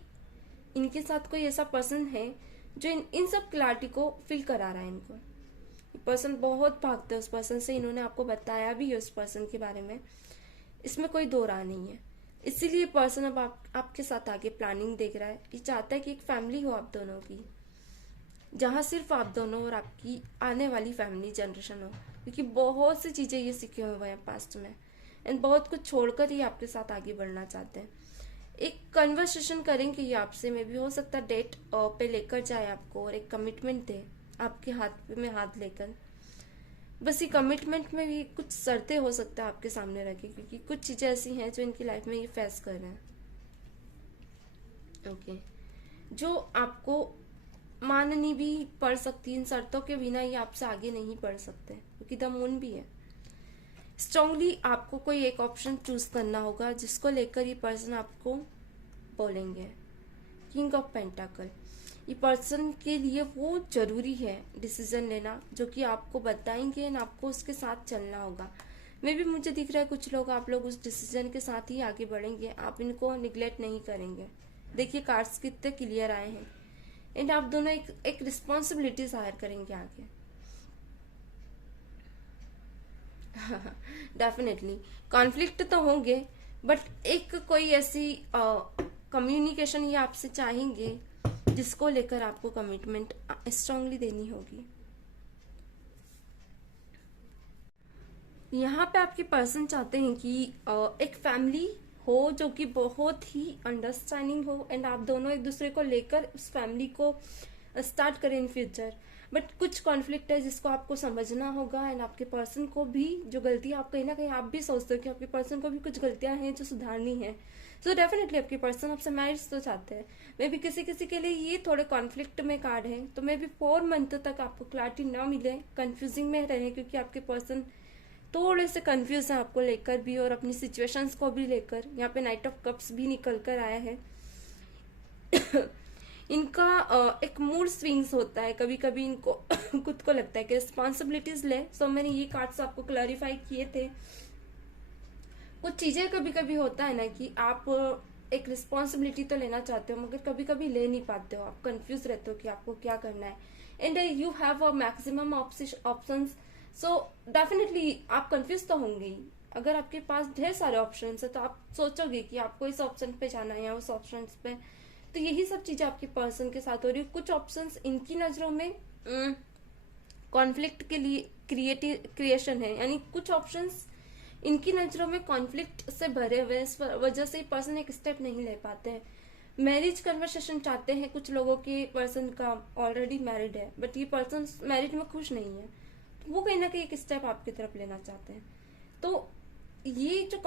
इनके साथ कोई ऐसा पर्सन है जो इन सब क्लैरिटी को फील करा रहा है इनको। ये पर्सन बहुत भागते हैं उस पर्सन से, इन्होंने आपको बताया भी है उस पर्सन के बारे में, इसमें कोई दो राह नहीं है। इसीलिए पर्सन अब आपके साथ आगे प्लानिंग देख रहा है। ये चाहता है कि एक फैमिली हो आप दोनों की, जहां सिर्फ आप दोनों और आपकी आने वाली फैमिली जनरेशन हो, क्योंकि बहुत सी चीजें ये सीखे हुए हैं पास्ट में एंड बहुत कुछ छोड़कर ही आपके साथ आगे बढ़ना चाहते हैं। एक कन्वर्सेशन करेंगे ये आपसे, में भी हो सकता है डेट पे लेकर जाए आपको और एक कमिटमेंट दे आपके हाथ में हाथ लेकर। बस ये कमिटमेंट में भी कुछ शर्तें हो सकता है आपके सामने रखे, क्योंकि कुछ चीजें ऐसी हैं जो इनकी लाइफ में ये फेस कर रहे हैं। ओके जो आपको माननी भी पड़ सकती, इन शर्तों के बिना ये आपसे आगे नहीं बढ़ सकते, क्योंकि द मून भी है। स्ट्रांगली आपको कोई एक ऑप्शन चूज करना होगा जिसको लेकर ये पर्सन आपको बोलेंगे। किंग ऑफ पेंटाकल, ये पर्सन के लिए वो जरूरी है डिसीजन लेना जो कि आपको बताएंगे एंड आपको उसके साथ चलना होगा। मे भी मुझे दिख रहा है कुछ लोग आप लोग उस डिसीजन के साथ ही आगे बढ़ेंगे, आप इनको निगलेक्ट नहीं करेंगे। देखिए कार्ड्स कितने क्लियर आए हैं एंड आप दोनों एक रिस्पॉन्सिबिलिटी हायर करेंगे आगे। डेफिनेटली कॉन्फ्लिक्ट तो होंगे, बट एक कोई ऐसी कम्युनिकेशन ये आपसे चाहेंगे जिसको लेकर आपको कमिटमेंट स्ट्रांगली देनी होगी। यहाँ पे आपके पर्सन चाहते हैं कि एक फैमिली हो जो कि बहुत ही अंडरस्टैंडिंग हो एंड आप दोनों एक दूसरे को लेकर उस फैमिली को स्टार्ट करें इन फ्यूचर। बट कुछ कॉन्फ्लिक्ट है जिसको आपको समझना होगा, एंड आपके पर्सन को भी जो गलतियां आप कहीं ना कहीं आप भी सोचते हो कि आपके पर्सन को भी कुछ गलतियां हैं जो सुधारनी है। सो डेफिनेटली आपके पर्सन आपसे मैरिज तो चाहते हैं। मे भी किसी किसी के लिए ये थोड़े कॉन्फ्लिक्ट में कार्ड है, तो मे भी 4 मंथ तक आपको क्लैरिटी ना मिले, कंफ्यूजिंग में रहे, क्योंकि आपके पर्सन थोड़े से कंफ्यूज है आपको लेकर भी और अपनी सिचुएशंस को भी लेकर। यहाँ पे नाइट ऑफ कप्स भी निकल कर आया है। इनका एक मूड स्विंग्स होता है, कभी कभी इनको खुद को लगता है कि रिस्पॉन्सिबिलिटीज ले। सो मैंने ये कार्ड्स आपको क्लैरिफाई किए थे। कुछ चीजें कभी कभी होता है ना कि आप एक रिस्पॉन्सिबिलिटी तो लेना चाहते हो मगर कभी कभी ले नहीं पाते हो, आप कंफ्यूज रहते हो कि आपको क्या करना है, and you have a maximum options. So definitely आप कंफ्यूज तो होंगे ही। अगर आपके पास ढेर सारे ऑप्शंस है तो आप सोचोगे कि आपको इस ऑप्शन पे जाना है या उस ऑप्शन पे। तो यही सब चीजें आपके पर्सन के साथ हो रही है। कुछ ऑप्शंस इनकी नजरों में कॉन्फ्लिक्ट के लिए क्रिएशन है, यानी कुछ ऑप्शंस इनकी नजरों में कॉन्फ्लिक्ट से भरे हुए, इस वजह से पर्सन एक स्टेप नहीं ले पाते हैं। मैरिज कन्वर्सेशन चाहते हैं कुछ लोगों के पर्सन का ऑलरेडी मैरिड है, बट ये पर्सन मैरिज में खुश नहीं है, तो वो कहीं ना कहीं एक स्टेप आपकी तरफ लेना चाहते हैं। तो ये जो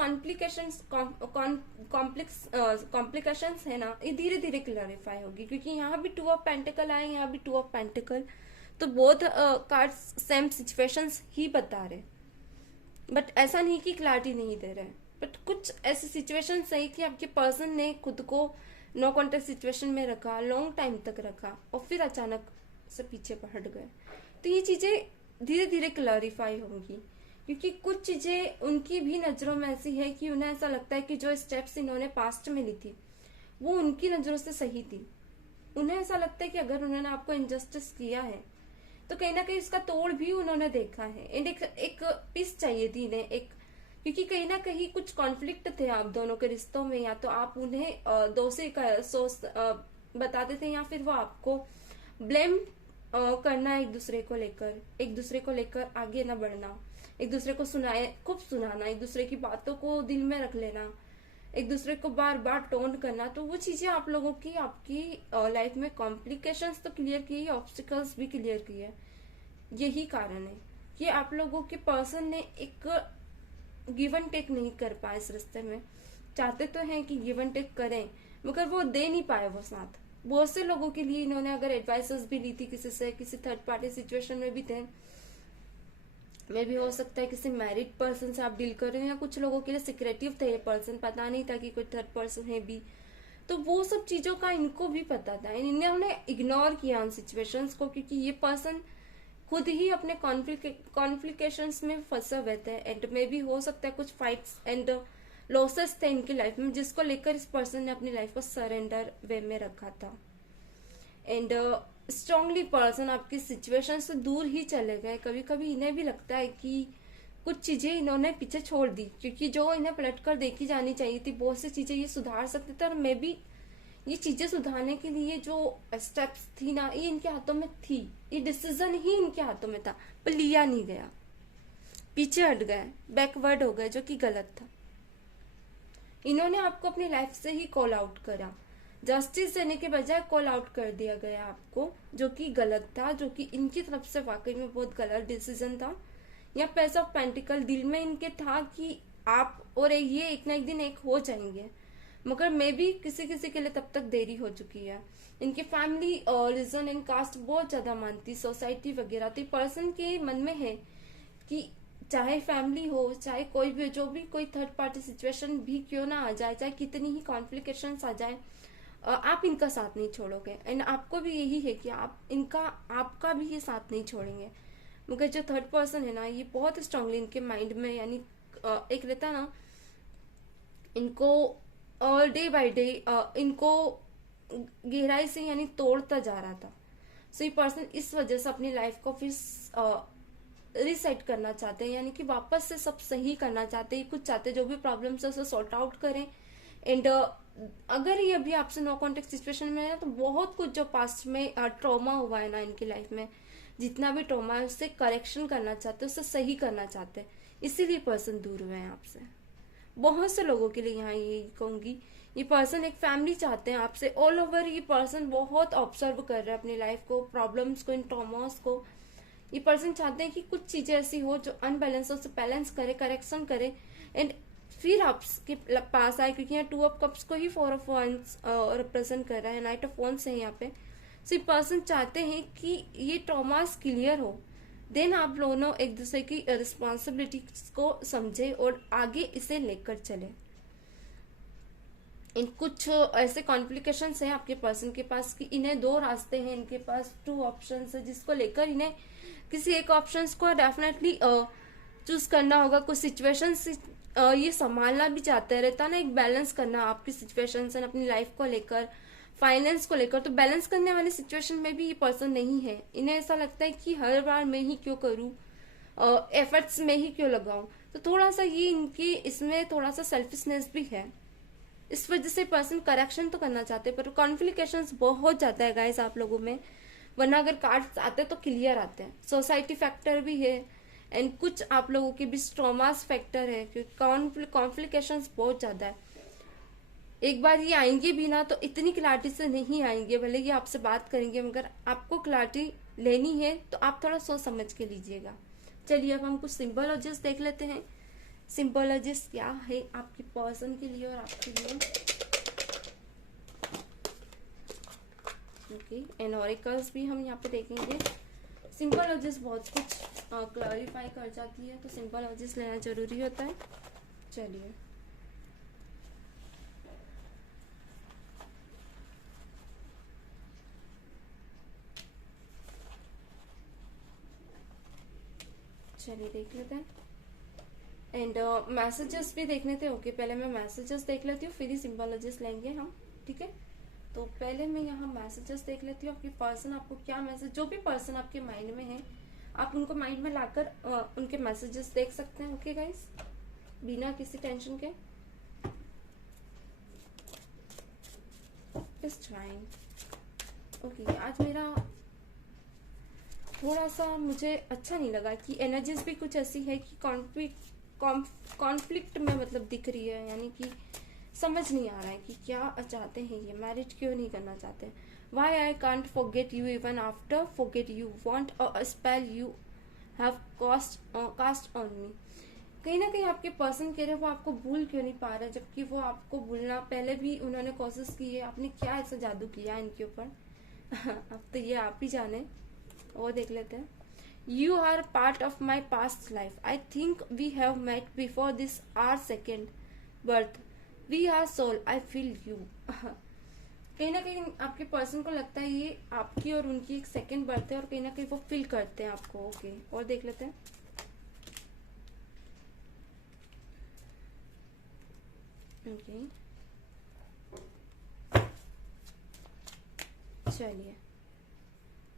कॉम्प्लिकेशंस है ना, ये धीरे धीरे क्लैरिफाई होगी, क्योंकि यहाँ भी 2 ऑफ पेंटिकल आए, यहाँ भी 2 ऑफ पेंटिकल, तो बोथ कार्ड्स सेम सिचुएशंस ही बता रहे, बट ऐसा नहीं कि क्लैरिटी नहीं दे रहे। बट कुछ ऐसी सिचुएशंस है कि आपके पर्सन ने खुद को नो कॉन्टेक्ट सिचुएशन में रखा, लॉन्ग टाइम तक रखा, और फिर अचानक से पीछे हट गए। तो ये चीजें धीरे धीरे क्लैरिफाई होंगी, क्योंकि कुछ चीजें उनकी भी नजरों में ऐसी है कि उन्हें ऐसा लगता है कि जो स्टेप्स इन्होंने पास्ट में ली थी वो उनकी नजरों से सही थी। उन्हें ऐसा लगता है कि अगर उन्होंने आपको इनजस्टिस किया है तो कहीं ना कहीं उसका तोड़ भी उन्होंने देखा है, एंड एक पीस चाहिए थी इन्हें, एक, क्योंकि कहीं ना कहीं कुछ कॉन्फ्लिक्ट थे आप दोनों के रिश्तों में, या तो आप उन्हें दोषी बताते थे, या फिर वो आपको ब्लेम करना, एक दूसरे को लेकर आगे ना बढ़ना, एक दूसरे को खूब सुनाना, एक दूसरे की बातों को दिल में रख लेना, एक दूसरे को बार बार टोंट करना। तो वो चीजें आप लोगों की आपकी लाइफ में कॉम्प्लिकेशंस तो क्लियर की है, ऑब्स्टिकल्स भी क्लियर की है। यही कारण है कि आप लोगों के पर्सन ने एक गिव एंड टेक नहीं कर पाए इस रिश्ते में। चाहते तो हैं कि गिव एंड टेक करें, मगर वो दे नहीं पाए वो साथ। बहुत से लोगों के लिए इन्होंने अगर एडवाइसेस भी ली थी किसी से, किसी थर्ड पार्टी सिचुएशन में भी थे, मे भी हो सकता है किसी मैरिड पर्सन से आप डील कर रहे हो, या कुछ लोगों के लिए सिक्रेटिव थे ये पर्सन, पता नहीं था कि कोई थर्ड पर्सन है भी। तो वो सब चीजों का इनको भी पता था, इन्होंने इग्नोर किया उन सिचुएशंस को, क्योंकि ये पर्सन खुद ही अपने कॉन्फ्लिकेशंस में फंसे हुए थे, एंड में भी हो सकता है कुछ फाइट्स एंड लॉसेस थे इनकी लाइफ में, जिसको लेकर इस पर्सन ने अपनी लाइफ को सरेंडर वे में रखा था। एंड स्ट्रांगली पर्सन आपकी सिचुएशन से दूर ही चले गए। कभी कभी इन्हें भी लगता है कि कुछ चीजें इन्होंने पीछे छोड़ दी, क्योंकि जो इन्हें पलट कर देखी जानी चाहिए थी, बहुत सी चीजें ये सुधार सकते थे, और मे भी ये चीजें सुधारने के लिए जो स्टेप्स थी ना, ये इनके हाथों में थी, ये डिसीजन ही इनके हाथों में था, पर लिया नहीं गया, पीछे हट गए, बैकवर्ड हो गए, जो कि गलत था। इन्होंने आपको अपनी लाइफ से ही कॉल आउट करा, जस्टिस देने के बजाय कॉल आउट कर दिया गया आपको, जो कि गलत था, जो कि इनकी तरफ से वाकई में बहुत गलत डिसीजन था। या पेस ऑफ पेंटिकल दिल में इनके था कि आप और ये एक ना एक दिन एक हो जाएंगे, मगर मे भी किसी किसी के लिए तब तक देरी हो चुकी है। इनकी फैमिली रिलीजन एंड कास्ट बहुत ज्यादा मानती, सोसाइटी वगैरह, तो पर्सन के मन में है कि चाहे फैमिली हो, चाहे कोई भी, जो भी कोई थर्ड पार्टी सिचुएशन भी क्यों ना आ जाए, चाहे कितनी ही कॉम्प्लिकेशंस आ जाए, आप इनका साथ नहीं छोड़ोगे, एंड आपको भी यही है कि आपका भी ये साथ नहीं छोड़ेंगे। मगर जो थर्ड पर्सन है ना, ये बहुत स्ट्रांगली इनके माइंड में, यानी एक रहता ना, इनको डे बाय डे इनको गहराई से यानी तोड़ता जा रहा था। सो ये पर्सन इस वजह से अपनी लाइफ को फिर रिसेट करना चाहते हैं, यानी कि वापस से सब सही करना चाहते हैं। कुछ चाहते जो भी प्रॉब्लम्स है उसे सॉर्ट आउट करें, एंड अगर ये अभी आपसे नो कॉन्टेक्ट सिचुएशन में है तो बहुत कुछ जो पास्ट में ट्रॉमा हुआ है ना इनकी लाइफ में, जितना भी ट्रॉमा है उससे करेक्शन करना चाहते हैं, उससे सही करना चाहते हैं, इसीलिए पर्सन दूर हुए हैं आपसे। बहुत से लोगों के लिए यहाँ ये कहूंगी ये पर्सन एक फैमिली चाहते हैं आपसे। ऑल ओवर ये पर्सन बहुत ऑब्जर्व कर रहा है अपनी लाइफ को, प्रॉब्लम्स को, इन ट्रॉमास को। ये पर्सन चाहते हैं कि कुछ चीजें ऐसी हो जो अनबैलेंस हो, उसे बैलेंस करे, करेक्शन करे, एंड फिर आपके पास आए, क्योंकि यहाँ 2 ऑफ कप्स को ही 4 ऑफ वंस रिप्रेजेंट कर रहा है, नाइट ऑफ वंस है यहाँ पे। सो ये पर्सन चाहते हैं कि ये ट्रॉमास क्लियर हो, देन आप दोनों एक दूसरे की रिस्पॉन्सिबिलिटी को समझे और आगे इसे लेकर चले। इन कुछ ऐसे कॉम्प्लिकेशंस हैं आपके पर्सन के पास कि इन्हें 2 रास्ते हैं, इनके पास 2 ऑप्शंस है, जिसको लेकर इन्हें किसी एक ऑप्शंस को डेफिनेटली चूज करना होगा। कुछ सिचुएशंस ये संभालना भी चाहते रहता ना, एक बैलेंस करना आपकी सिचुएशंस एंड अपनी लाइफ को लेकर, फाइनेंस को लेकर। तो बैलेंस करने वाली सिचुएशन में भी ये पर्सन नहीं है। इन्हें ऐसा लगता है कि हर बार मैं ही क्यों करूं, एफर्ट्स में ही क्यों लगाऊं। तो थोड़ा सा ये इनकी इसमें थोड़ा सा सेल्फिशनेस भी है। इस वजह से पर्सन करेक्शन तो करना चाहते हैं, पर कॉन्फ्लिकेशंस बहुत ज्यादा है गाइस आप लोगों में। वरना अगर कार्ड्स आते तो क्लियर आते हैं। सोसाइटी फैक्टर भी है एंड कुछ आप लोगों के भी ट्रॉमास फैक्टर है, क्योंकि कॉम्प्लिकेशंस बहुत ज्यादा है। एक बार ये आएंगे भी ना तो इतनी क्लैरिटी से नहीं आएंगे, भले ये आपसे बात करेंगे, मगर आपको क्लैरिटी लेनी है तो आप थोड़ा सोच समझ के लीजिएगा। चलिए अब हम कुछ सिंबोलॉजीज देख लेते हैं। सिंबोलॉजीज क्या है आपके पर्सन के लिए और आपके लिए। ओके, एंड ऑरिकल्स भी हम यहाँ पे देखेंगे। सिंबोलॉजीज बहुत कुछ क्लैरिफाई कर जाती है, तो सिंबोलॉजीज लेना जरूरी होता है। चलिए देख लेते हैं। एंड मैसेजेस भी देखने थे। ओके, पहले मैं मैसेजेस देख लेती हूँ, फिर ही सिंबोलॉजीज लेंगे हम, ठीक है। तो पहले मैं यहाँ मैसेजेस देख लेती हूँ। आपके पर्सन आपको क्या मैसेज, जो भी पर्सन आपके माइंड में है आप उनको माइंड में लाकर उनके मैसेजेस देख सकते हैं। ओके गाइस, बिना किसी टेंशन के। Just trying. ओके, आज मेरा थोड़ा सा मुझे अच्छा नहीं लगा कि एनर्जीज भी कुछ ऐसी है कि कॉन्फ्लिक्ट में मतलब दिख रही है, यानी कि समझ नहीं आ रहा है कि क्या चाहते हैं ये, मैरिज क्यों नहीं करना चाहते। Why I can't forget you even after forget you, want a spell you have cast on me. कहीं ना कहीं आपके पर्सन कह रहे हैं वो आपको भूल क्यों नहीं पा रहे, जबकि वो आपको भूलना पहले भी उन्होंने कोशिश की है। आपने क्या ऐसा जादू किया इनके ऊपर अब तो ये आप ही जाने। वो देख लेते हैं। You are part of my past life. I think we have met before this our second birth. We are soul. I feel you. कहीं ना कहीं आपके पर्सन को लगता है ये आपकी और उनकी एक सेकेंड बर्थ है, और कहीं ना कहीं वो फील करते हैं आपको। ओके, और देख लेते हैं। ओके, चलिए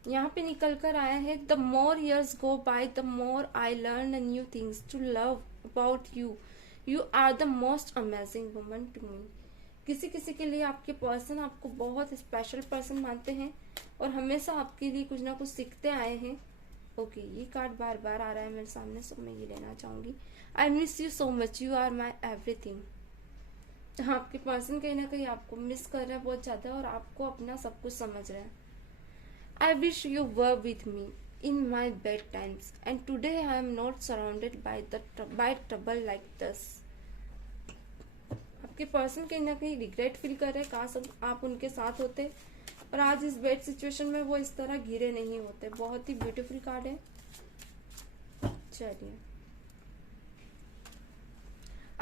यहाँ पे निकल कर आया है, the more years go by the more I learn new things to love about you. You are the most amazing woman to me. किसी किसी के लिए आपके पर्सन आपको बहुत स्पेशल पर्सन मानते हैं और हमेशा आपके लिए कुछ ना कुछ सीखते आए हैं। ओके, ये कार्ड बार बार आ रहा है मेरे सामने, सो मैं ये लेना चाहूंगी। I miss you so much, you are my everything. आपके पर्सन कहीं ना कहीं आपको मिस कर रहे हैं बहुत ज्यादा और आपको अपना सब कुछ समझ रहे हैं। I wish you were with me in my bad times, and today I am not surrounded by trouble like this. आपके पर्सन कहीं ना कहीं रिग्रेट फील कर रहे हैं, काश आप उनके साथ होते और आज इस बैड सिचुएशन में वो इस तरह घिरे नहीं होते। बहुत ही ब्यूटीफुल कार्ड है। चलिए,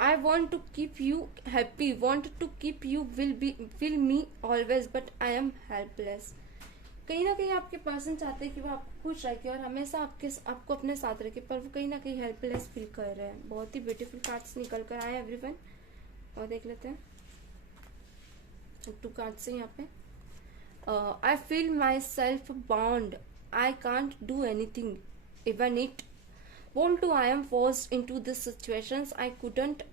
I want to keep you happy, want to keep you will me always, but I am helpless. कहीं ना कहीं आपके पर्सन चाहते हैं कि वो आपको खुश रखे और हमेशा आपको अपने साथ रखे, पर वो कहीं ना कहीं हेल्पलेस फील कर रहे हैं। बहुत ही ब्यूटीफुल कार्ड्स निकल कर आए एवरीवन, और देख लेते हैं 2 कार्ड्स से यहाँ पे। I feel myself bound, I can't do anything even it want to, I am forced into this situations, I couldn't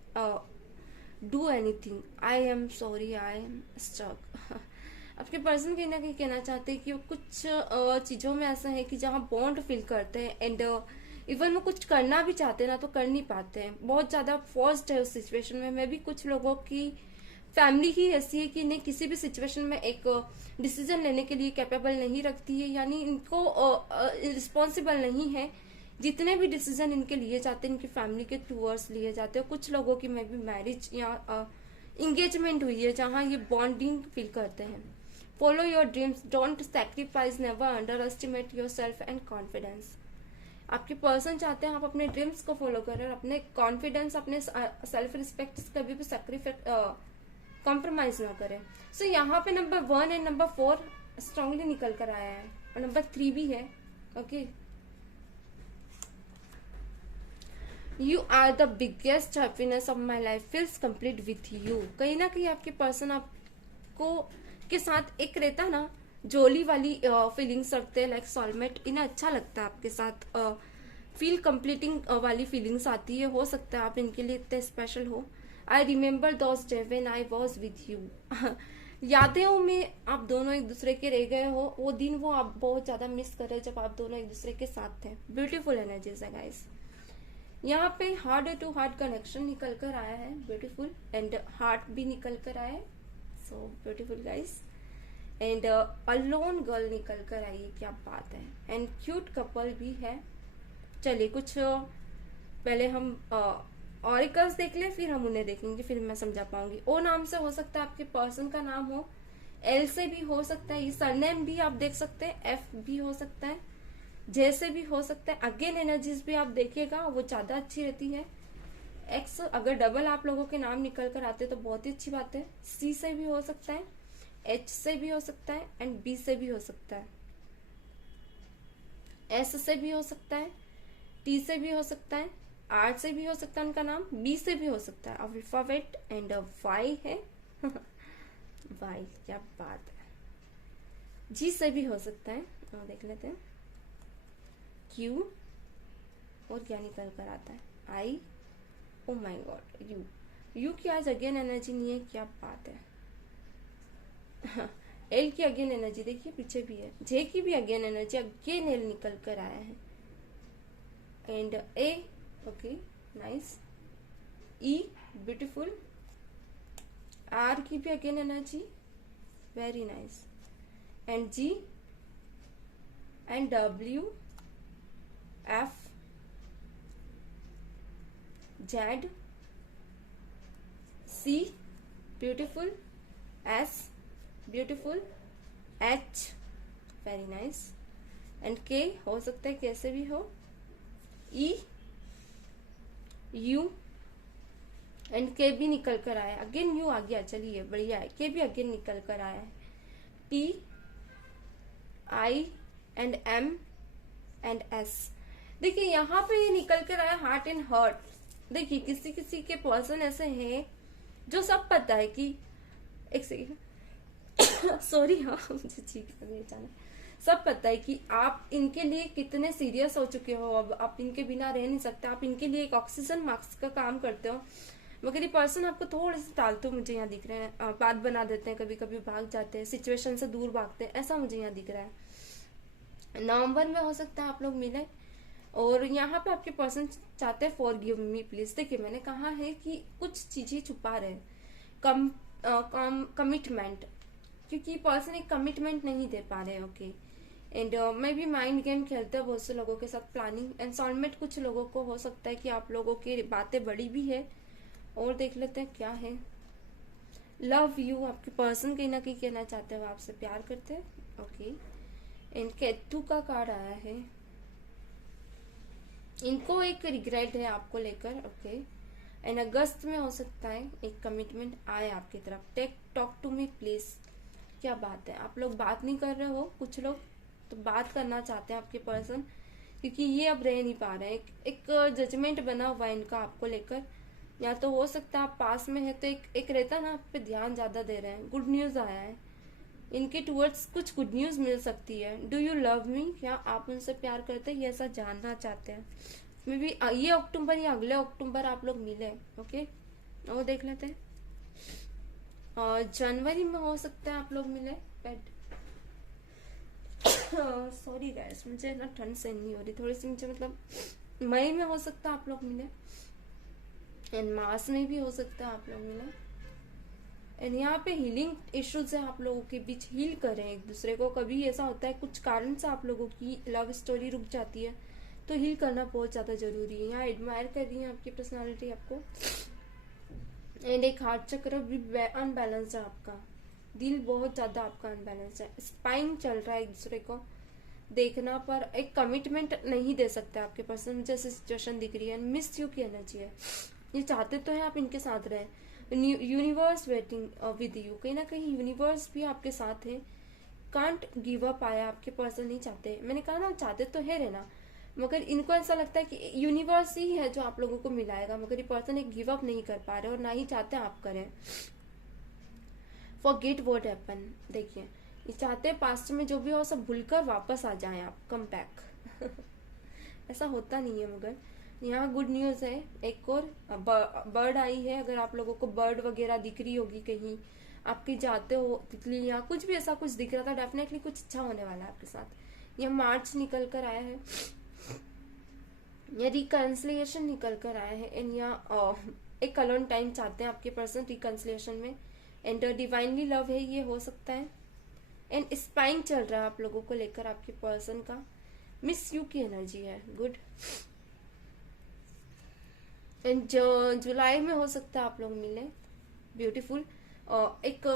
do anything, I am sorry, I am stuck. आपके person कहीं ना कहीं कहना चाहते हैं कि वो कुछ चीजों में ऐसा है कि जहाँ बॉन्ड फील करते हैं एंड इवन वो कुछ करना भी चाहते हैं ना तो कर नहीं पाते हैं। बहुत ज्यादा फोर्स्ड है उस सिचुएशन में। मैं भी कुछ लोगों की फैमिली ही ऐसी है कि इन्हें किसी भी सिचुएशन में एक डिसीजन लेने के लिए कैपेबल नहीं रखती है, यानी इनको रिस्पॉन्सिबल नहीं है। जितने भी डिसीजन इनके लिए जाते हैं इनकी फैमिली के टूवर्ड्स लिए जाते हैं। कुछ लोगों की में भी मैरिज या इंगेजमेंट हुई है जहां ये बॉन्डिंग फील करते हैं। Follow your dreams, don't sacrifice, never under estimate your self and confidence. आपके पर्सन चाहते हैं आप अपने ड्रीम्स को फॉलो करें और अपने कॉन्फिडेंस, अपने सेल्फ रिस्पेक्ट कभी भी कॉम्प्रोमाइज ना करें। सो यहाँ पे नंबर 1 एंड नंबर 4 स्ट्रांगली निकल कर आया है और नंबर 3 भी है। Okay, you are the biggest happiness of my life feels complete with you. कहीं ना कहीं आपके पर्सन आपको के साथ एक रहता ना जोली वाली फीलिंग्स रखते हैं, लाइक सोलमेट। इन्हें अच्छा लगता है आपके साथ फील कंप्लीटिंग वाली फीलिंग्स आती है। हो सकता है आप इनके लिए इतने स्पेशल हो। I remember those day when I was with you. यादें में आप दोनों एक दूसरे के रह गए हो, वो दिन वो आप बहुत ज्यादा मिस कर रहे हो जब आप दोनों एक दूसरे के साथ थे। ब्यूटीफुल एनर्जीज है गाइस। यहाँ पे हार्ट टू हार्ट कनेक्शन निकल कर आया है, ब्यूटीफुल, एंड हार्ट भी निकल कर आया है, so beautiful guys. And alone girl निकल कर आई है, क्या बात है। एंड क्यूट कपल भी है। चलिए कुछ पहले हम ऑरिकल्स देख ले, फिर हम उन्हें देखेंगे, फिर मैं समझा पाऊंगी। ओ नाम से हो सकता है आपके पर्सन का नाम हो, एल से भी हो सकता है, ये सरनेम भी आप देख सकते हैं, एफ भी हो सकता है, जे से भी हो सकता है। अगेन एनर्जीज भी आप देखिएगा वो ज्यादा अच्छी रहती है। एक्स अगर डबल आप लोगों के नाम निकल कर आते तो बहुत ही अच्छी बात है। सी से भी हो सकता है, एच से भी हो सकता है, एंड बी से भी हो सकता है, एस से भी हो सकता है, टी से भी हो सकता है, आर से भी हो सकता है उनका नाम, बी से भी हो सकता है अल्फाबेट, एंड वाई है। वाई, क्या बात है। जी से भी हो सकता है, देख लेते हैं। क्यू, और क्या निकल कर आता है, I, oh my God, you. You की आज अगेन एनर्जी नहीं है, क्या बात है। एल की अगेन एनर्जी देखिए पीछे भी है। जे की भी अगेन एनर्जी, अगेन एल निकल कर आया है। And A, okay nice. E, beautiful. R की भी again energy, very nice. And G, and W, F, Z, C, beautiful, S, beautiful, H, very nice. And K हो सकता है कैसे भी हो, ई, यू, एंड के भी निकल कर आया, अगेन यू आ गया, चलिए बढ़िया है। के भी अगेन निकल कर आया है। T, I, and M, and S. देखिए यहाँ पे ये निकल कर आया हार्ट एंड हर्ट। देखिए किसी किसी के पर्सन ऐसे हैं जो सब पता है कि, एक सेकेंड, सॉरी, हाँ मुझे ठीक है अचानक। सब पता है कि आप इनके लिए कितने सीरियस हो चुके हो, अब आप इनके बिना रह नहीं सकते, आप इनके लिए एक ऑक्सीजन मास्क का काम करते हो। मगर ये पर्सन आपको थोड़े से टालते हो, मुझे यहाँ दिख रहे हैं, बात बना देते हैं, कभी कभी भाग जाते हैं, सिचुएशन से दूर भागते हैं, ऐसा मुझे यहाँ दिख रहा है। नवंबर में हो सकता है आप लोग मिले, और यहाँ पे आपके पर्सन चाहते हैं फॉरगिव मी प्लीज। देखिए मैंने कहा है कि कुछ चीजें छुपा रहे हैं, कमिटमेंट, क्योंकि पर्सन एक कमिटमेंट नहीं दे पा रहे। ओके, एंड मैं भी माइंड गेम खेलते हैं बहुत से लोगों के साथ, प्लानिंग एंड सॉलमेट। कुछ लोगों को हो सकता है कि आप लोगों की बातें बड़ी भी है। और देख लेते हैं क्या है। लव यू, आपके पर्सन कहीं ना कहीं कहना चाहते हो आपसे प्यार करते हैं। ओके, एंड केतु का कार्ड आया है, इनको एक रिग्रेट है आपको लेकर। ओके, एंड अगस्त में हो सकता है एक कमिटमेंट आए आपकी तरफ। Take talk to me please, क्या बात है। आप लोग बात नहीं कर रहे हो, कुछ लोग तो बात करना चाहते हैं आपके पर्सन, क्योंकि ये अब रह नहीं पा रहे हैं। एक जजमेंट बना हुआ है इनका आपको लेकर, या तो हो सकता है आप पास में है तो एक रहता ना आप पे ध्यान ज्यादा दे रहे हैं। गुड न्यूज आया है इनके टूवर्ड्स, कुछ गुड न्यूज मिल सकती है। डू यू लव मी, क्या आप उनसे प्यार करते हैं, ये ऐसा जानना चाहते हैं। मे बी ये अक्टूबर या अगले अक्टूबर आप लोग मिले। ओके, और देख लेते हैं। जनवरी में हो सकता है आप लोग मिले। सॉरी गाइस, मुझे ना ठंड सहन नहीं हो रही थोड़ी सी, मुझे मतलब मई में हो सकता है आप लोग मिले, एंड मार्च में भी हो सकता है आप लोग मिले। एंड यहाँ पे हीलिंग इश्यूज है, आप लोगों के बीच हील करें एक दूसरे को। कभी ऐसा होता है कुछ कारण से आप लोगों की लव स्टोरी रुक जाती है, तो हील करना बहुत ज्यादा जरूरी है। यहाँ एडमायर कर रही है आपकी पर्सनालिटी आपको। एंड एक हार्ट चक्र भी अनबैलेंस है आपका, दिल बहुत ज्यादा आपका अनबैलेंस है। स्पाइन चल रहा है एक दूसरे को देखना, पर एक कमिटमेंट नहीं दे सकते आपके पर्सन, मुझे ऐसी सिचुएशन दिख रही है। मिस यू की एनर्जी है, ये चाहते तो है आप इनके साथ रहे। यूनिवर्स वेटिंग विद यू, कहीं ना कहीं यूनिवर्स भी आपके साथ है। कांट गिव अप आया, आपके पर्सन नहीं चाहते। मैंने कहा ना चाहते तो है रहना, मगर इनको ऐसा लगता है कि यूनिवर्स ही है जो आप लोगों को मिलाएगा, मगर ये पर्सन एक गिव अप नहीं कर पा रहे और ना ही चाहते आप करें। फॉरगेट व्हाट हैपन, देखिए ये चाहते हैं पास्ट में जो भी हो सब भूलकर वापस आ जाएं आप, कम बैक। ऐसा होता नहीं है, मगर यहाँ गुड न्यूज है। एक और बर्ड आई है, अगर आप लोगों को बर्ड वगैरह दिख रही होगी कहीं, आपके जाते हो तितली या कुछ भी ऐसा कुछ दिख रहा था, डेफिनेटली कुछ अच्छा होने वाला है आपके साथ। यह मार्च निकल कर आया है, यह रिकन्सिलिएशन निकल कर आया है। एंड यहाँ एक अलोन टाइम चाहते हैं आपके पर्सन रिकन्सिलिएशन में। एंड डिवाइनली लव है, ये हो सकता है। एंड स्पाइन चल रहा है आप लोगों को लेकर आपके पर्सन का। मिस यू की एनर्जी है, गुड। एंड जुलाई में हो सकता है आप लोग मिले, ब्यूटीफुल। एक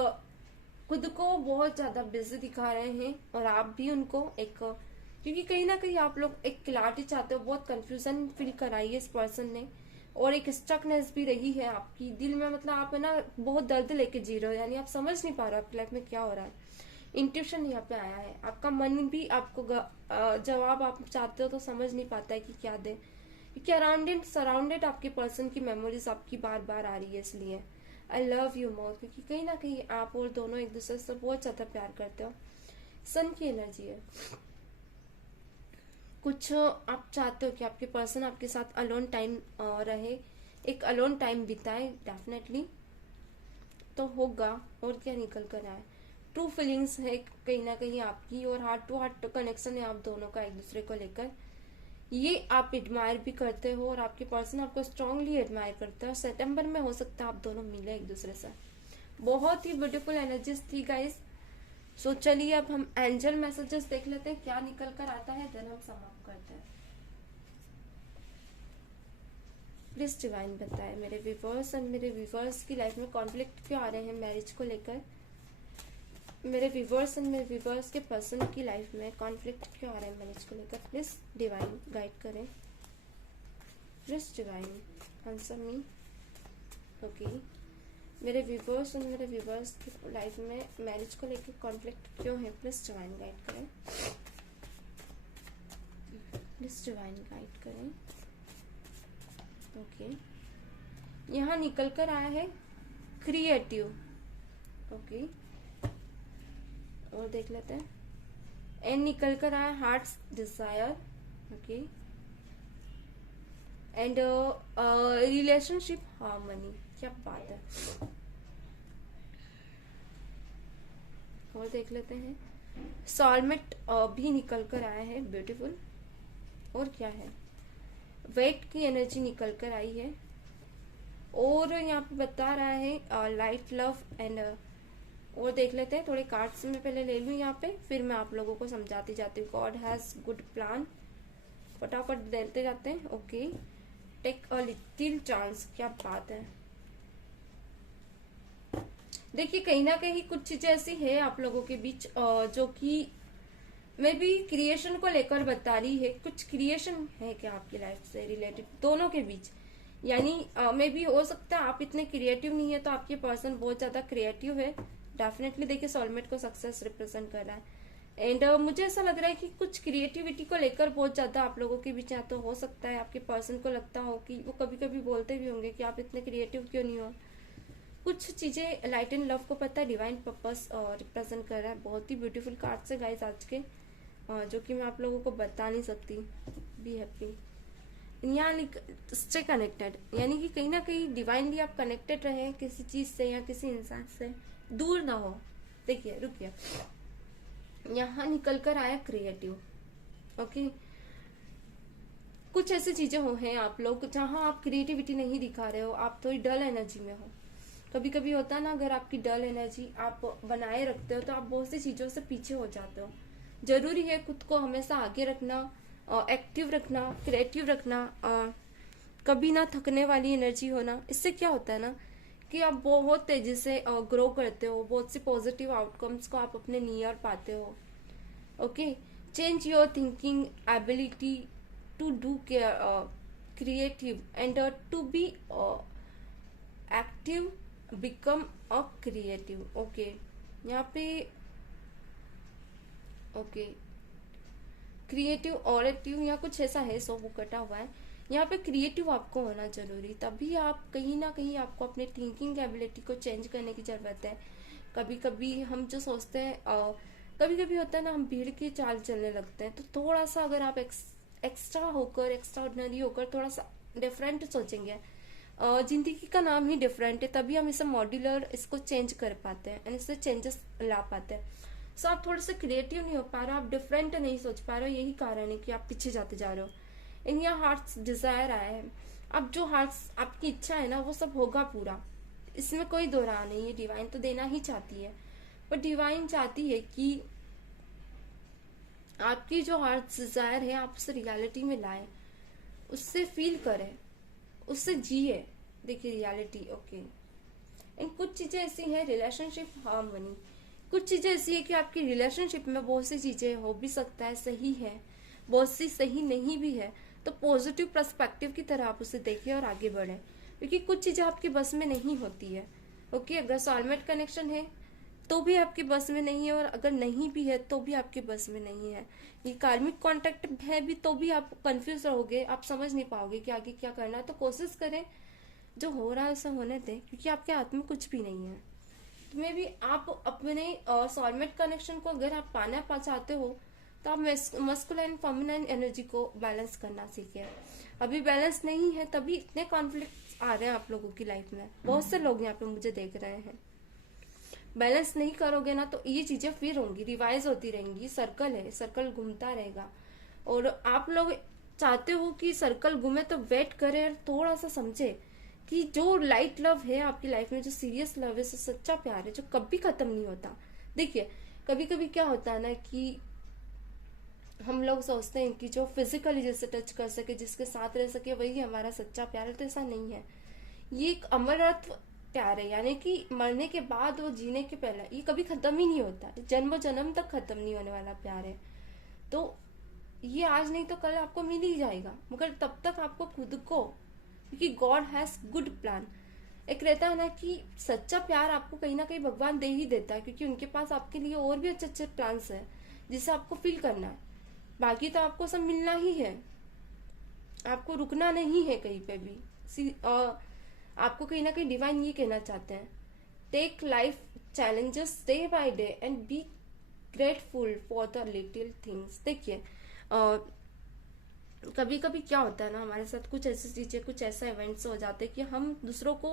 खुद को बहुत ज्यादा बिजी दिखा रहे हैं और आप भी उनको एक, क्योंकि कहीं ना कहीं आप लोग एक क्लैरिटी चाहते हो, बहुत कंफ्यूजन फील कराई है इस पर्सन ने, और एक स्टकनेस भी रही है आपकी दिल में। मतलब आप है ना बहुत दर्द लेके जी रहे हो, यानी आप समझ नहीं पा रहे हो आपकी लाइफ में क्या हो रहा है। इंट्यूशन यहाँ पे आया है, आपका मन भी आपको जवाब आप चाहते हो तो समझ नहीं पाता है कि क्या दे, क्योंकि सराउंडेड आपके पर्सन की मेमोरीज आपकी बार बार आ रही है। इसलिए आई लव यू मोर, क्योंकि कहीं ना कहीं आप और दोनों एक दूसरे से बहुत ज्यादा प्यार करते हो। सन की एनर्जी है, कुछ आप चाहते हो कि आपके पर्सन आपके साथ अलोन टाइम रहे, एक अलोन टाइम बिताए, डेफिनेटली तो होगा। और क्या निकल कर आए, ट्रू फीलिंग्स है कहीं ना कहीं आपकी, और हार्ट टू हार्ट कनेक्शन है आप दोनों का एक दूसरे को लेकर। ये आप एडमायर भी करते हो और आपके पर्सन आपको स्ट्रांगली एडमायर करते हैं, और सितंबर में हो सकता है आप दोनों मिले एक दूसरे से। बहुत ही ब्यूटीफुल एनर्जीज थी गाइस। सो चलिए अब हम एंजल मैसेजेस देख लेते हैं क्या निकल कर आता है, देन हम समाप्त करते हैं। प्लीज डिवाइन बताए मेरे व्यूअर्स एंड मेरे व्यूअर्स की लाइफ में कॉन्फ्लिक्ट क्यों आ रहे हैं मैरिज को लेकर। मेरे व्यूअर्स एंड मेरे व्यूअर्स के पर्सन की लाइफ में कॉन्फ्लिक्ट क्यों आ रहे हैं मैरिज को लेकर, प्लीज डिवाइन गाइड करें। Please divine answer me. Okay, मेरे व्यूअर्स एंड मेरे व्यूअर्स की लाइफ में मैरिज को लेकर कॉन्फ्लिक्ट क्यों है, प्लीज डिवाइन गाइड करें। प्लीज डिवाइन गाइड करें। ओके, यहाँ निकल कर आया है क्रिएटिव। ओके, और देख लेते हैं। एंड निकल कर आया heart's desire. Okay, and relationship harmony, क्या बात है। और देख लेते हैं सोलमेट भी निकल कर आया है, ब्यूटीफुल। और क्या है, वेट की एनर्जी निकल कर आई है, और यहाँ पे बता रहा है लाइट लव एंड। और देख लेते हैं, थोड़े कार्ड्स में पहले ले लूं यहाँ पे, फिर मैं आप लोगों को समझाती जाती हूँ। गॉड हैज गुड प्लान, फटाफट देते जाते हैं। Okay, take a little chance, क्या बात है। देखिए कहीं ना कहीं कुछ चीजें ऐसी है आप लोगों के बीच जो कि मे बी क्रिएशन को लेकर बता रही है। कुछ क्रिएशन है क्या आपकी लाइफ से रिलेटेड दोनों के बीच, यानी मे बी हो सकता है आप इतने क्रिएटिव नहीं है तो आपके पर्सन बहुत ज्यादा क्रिएटिव है। डेफिनेटली देखिए सोलमेट को सक्सेस रिप्रेजेंट कर रहा है। एंड मुझे ऐसा लग रहा है कि कुछ क्रिएटिविटी को लेकर बहुत ज्यादा आप लोगों के बीच, या तो हो सकता है आपके पर्सन को लगता हो कि वो कभी कभी बोलते भी होंगे कि आप इतने क्रिएटिव क्यों नहीं हो। कुछ चीजें लाइट एंड लव को पता है, डिवाइन पर्पस रिप्रेजेंट कर रहा है। बहुत ही ब्यूटीफुल कार्ड्स है गाइस आज के, जो कि मैं आप लोगों को बता नहीं सकती। बी हैप्पी, यहाँ स्टे कनेक्टेड, यानी कि कहीं ना कहीं डिवाइनली आप कनेक्टेड रहे किसी चीज से या किसी इंसान से, दूर ना हो। देखिए रुकिए, यहाँ निकल कर आया क्रिएटिव। ओके, कुछ ऐसी चीजें हो हैं आप लोग जहां आप क्रिएटिविटी नहीं दिखा रहे हो, आप थोड़ी डल एनर्जी में हो, कभी कभी होता है ना, अगर आपकी डल एनर्जी आप बनाए रखते हो तो आप बहुत सी चीजों से पीछे हो जाते हो। जरूरी है खुद को हमेशा आगे रखना, एक्टिव रखना, क्रिएटिव रखना, कभी ना थकने वाली एनर्जी होना। इससे क्या होता है ना कि आप बहुत तेजी से ग्रो करते हो, बहुत सी पॉजिटिव आउटकम्स को आप अपने नियर पाते हो। Okay, change your thinking ability to do creative and to be active become a creative. Okay, यहाँ पे ओके क्रिएटिव और एक्टिव या कुछ ऐसा है, सो वो कटा हुआ है। यहाँ पे क्रिएटिव आपको होना जरूरी, तभी आप कहीं ना कहीं आपको अपने थिंकिंग एबिलिटी को चेंज करने की जरूरत है। कभी कभी हम जो सोचते हैं, कभी कभी होता है ना, हम भीड़ की चाल चलने लगते हैं। तो थोड़ा सा अगर आप एक्स्ट्रा होकर, एक्स्ट्रा ऑर्डिनरी होकर थोड़ा सा डिफरेंट सोचेंगे, जिंदगी का नाम ही डिफरेंट है, तभी हम इसे मॉड्यूलर इसको चेंज कर पाते हैं एंड इससे चेंजेस ला पाते हैं। सो आप थोड़े से क्रिएटिव नहीं हो पा रहे हो, आप डिफरेंट नहीं सोच पा रहे हो, यही कारण है कि आप पीछे जाते जा रहे हो। इन यहाँ हार्ट्स डिजायर आया है, अब जो हार्ट्स आपकी इच्छा है ना वो सब होगा पूरा, इसमें कोई दो राह नहीं है। डिवाइन तो देना ही चाहती है, पर डिवाइन चाहती है कि आपकी जो हार्ट्स डिजायर है आप उसे रियलिटी में लाए, उससे फील करें, उससे जिए। देखिए रियलिटी, ओके। एंड कुछ चीजें ऐसी हैं, रिलेशनशिप हार्मनी, कुछ चीजें ऐसी है कि आपकी रिलेशनशिप में बहुत सी चीजें हो भी सकता है सही है, बहुत सी सही नहीं भी है। तो पॉजिटिव पर्सपेक्टिव की तरह आप उसे देखें और आगे बढ़े, क्योंकि कुछ चीजें आपकी बस में नहीं होती है। ओके, अगर सोलमेट कनेक्शन है तो भी आपकी बस में नहीं है, और अगर नहीं भी है तो भी आपकी बस में नहीं है। ये कार्मिक कॉन्टेक्ट है भी तो भी आप कंफ्यूज रहोगे, आप समझ नहीं पाओगे कि आगे क्या करना है। तो कोशिश करें जो हो रहा है उसे होने दें, क्योंकि आपके हाथ में कुछ भी नहीं है। तो मे भी आप अपने सोलमेट कनेक्शन को अगर आप पाना चाहते हो तो आप मस्कुलाइन फेमिनाइन एनर्जी को बैलेंस करना सीखें। अभी बैलेंस नहीं है, तभी इतने कॉन्फ्लिक्ट आ रहे हैं आप लोगों की लाइफ में। बहुत से लोग यहाँ पे मुझे देख रहे हैं। बैलेंस नहीं करोगे ना तो ये चीजें फिर होंगी, रिवाइज होती रहेंगी। सर्कल है, सर्कल घूमता रहेगा। और आप लोग चाहते हो कि सर्कल घूमे, तो वेट करे और थोड़ा सा समझे कि जो लाइट लव है आपकी लाइफ में, जो सीरियस लव है, जो सच्चा प्यार है, जो कभी खत्म नहीं होता। देखिए कभी कभी क्या होता है ना कि हम लोग सोचते हैं कि जो फिजिकली जैसे टच कर सके, जिसके साथ रह सके, वही हमारा सच्चा प्यार है। तो ऐसा नहीं है, ये एक अमरत्व प्यार है, यानी कि मरने के बाद वो जीने के पहले, ये कभी खत्म ही नहीं होता, जन्म जन्म तक खत्म नहीं होने वाला प्यार है। तो ये आज नहीं तो कल आपको मिल ही जाएगा, मगर तब तक आपको खुद को, क्योंकि गॉड हैज गुड प्लान। एक रहता है ना कि सच्चा प्यार आपको कहीं ना कहीं भगवान दे ही देता है, क्योंकि उनके पास आपके लिए और भी अच्छे अच्छे प्लान्स है जिसे आपको फील करना है। बाकी तो आपको सब मिलना ही है, आपको रुकना नहीं है कहीं पे भी। आपको कहीं ना कहीं डिवाइन ये कहना चाहते हैं, take life challenges day by day and be grateful for the little things. देखिए कभी कभी क्या होता है ना, हमारे साथ कुछ ऐसी चीजें, कुछ ऐसा इवेंट्स हो जाते हैं कि हम दूसरों को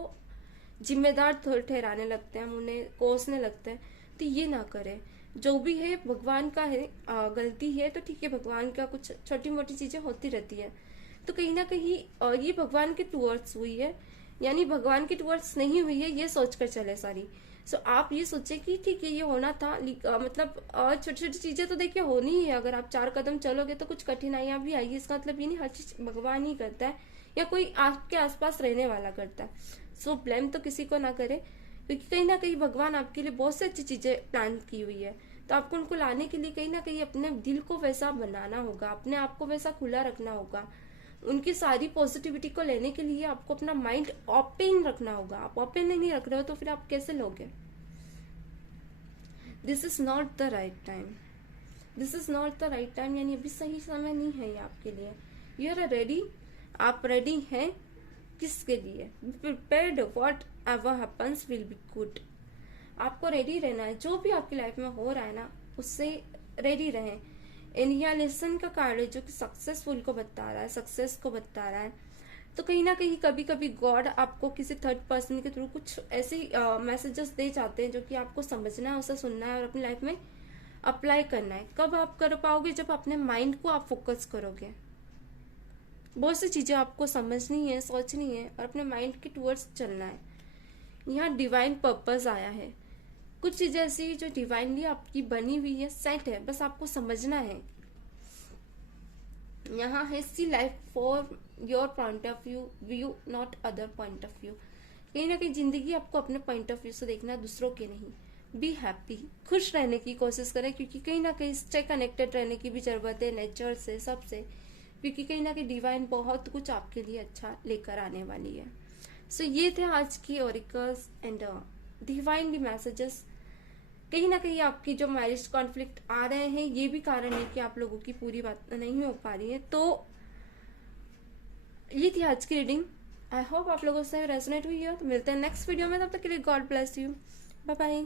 जिम्मेदार ठहराने लगते हैं, हम उन्हें कोसने लगते हैं। तो ये ना करें, जो भी है भगवान का है, गलती है तो ठीक है, भगवान का कुछ छोटी मोटी चीजें होती रहती है। तो कहीं ना कहीं ये भगवान के टूवर्ड्स हुई है, यानी भगवान के टूवर्ड्स नहीं हुई है, ये सोचकर चले सारी। सो आप ये सोचे कि ठीक है ये होना था, मतलब छोटी छोटी चीजें तो देखिए होनी ही है। अगर आप 4 कदम चलोगे तो कुछ कठिनाइयां भी आएगी, इसका मतलब ये नहीं हर चीज भगवान ही करता है या कोई आपके आसपास रहने वाला करता है। सो ब्लेम तो किसी को ना करे, क्योंकि कहीं ना कहीं भगवान आपके लिए बहुत सी अच्छी चीजें प्लान की हुई है। तो आपको उनको लाने के लिए कहीं ना कहीं अपने दिल को वैसा बनाना होगा, अपने आप को वैसा खुला रखना होगा। उनकी सारी पॉजिटिविटी को लेने के लिए आपको अपना माइंड ओपन रखना होगा। आप ओपन नहीं रख रहे हो तो फिर आप कैसे लोगे? This is not the right time, this is not the right time, यानी अभी सही समय नहीं है ये आपके लिए। यू आर रेडी, आप रेडी हैं किसके लिए? Prepared, what ever happens will be good. आपको रेडी रहना है, जो भी आपकी लाइफ में हो रहा है ना उससे रेडी रहें। इनिशिएशन का कार्ड है जो कि सक्सेसफुल को बता रहा है, सक्सेस को बता रहा है। तो कहीं ना कहीं कभी कभी गॉड आपको किसी थर्ड पर्सन के थ्रू कुछ ऐसे मैसेजेस दे जाते हैं जो कि आपको समझना है, उसे सुनना है और अपनी लाइफ में अप्लाई करना है। कब आप कर पाओगे? जब अपने माइंड को आप फोकस करोगे। बहुत सी चीजें आपको समझनी है, सोचनी है और अपने माइंड के टुवर्ड्स चलना है। यहाँ डिवाइन पर्पस आया है। कुछ चीजें ऐसी जो डिवाइनली आपकी बनी हुई है, सेट है, बस आपको समझना है। यहाँ है see life for your point of view not other point of view. कहीं ना कहीं जिंदगी आपको अपने पॉइंट ऑफ व्यू से देखना, दूसरों के नहीं। बी हैप्पी, खुश रहने की कोशिश करें, क्योंकि कहीं ना कहीं स्टे कनेक्टेड रहने की भी जरूरत है नेचर से, सबसे, क्योंकि कहीं ना कहीं डिवाइन बहुत कुछ आपके लिए अच्छा लेकर आने वाली है। सो ये थे आज की ओरिकल्स एंड डिवाइनली मैसेजेस। कहीं ना कहीं आपकी जो मैरिज कॉन्फ्लिक्ट आ रहे हैं, ये भी कारण है कि आप लोगों की पूरी बात नहीं हो पा रही है। तो ये थी आज की रीडिंग। आई होप आप लोगों से रेजोनेट हुई है। तो मिलते हैं नेक्स्ट वीडियो में, तब तक के लिए God bless you, bye bye.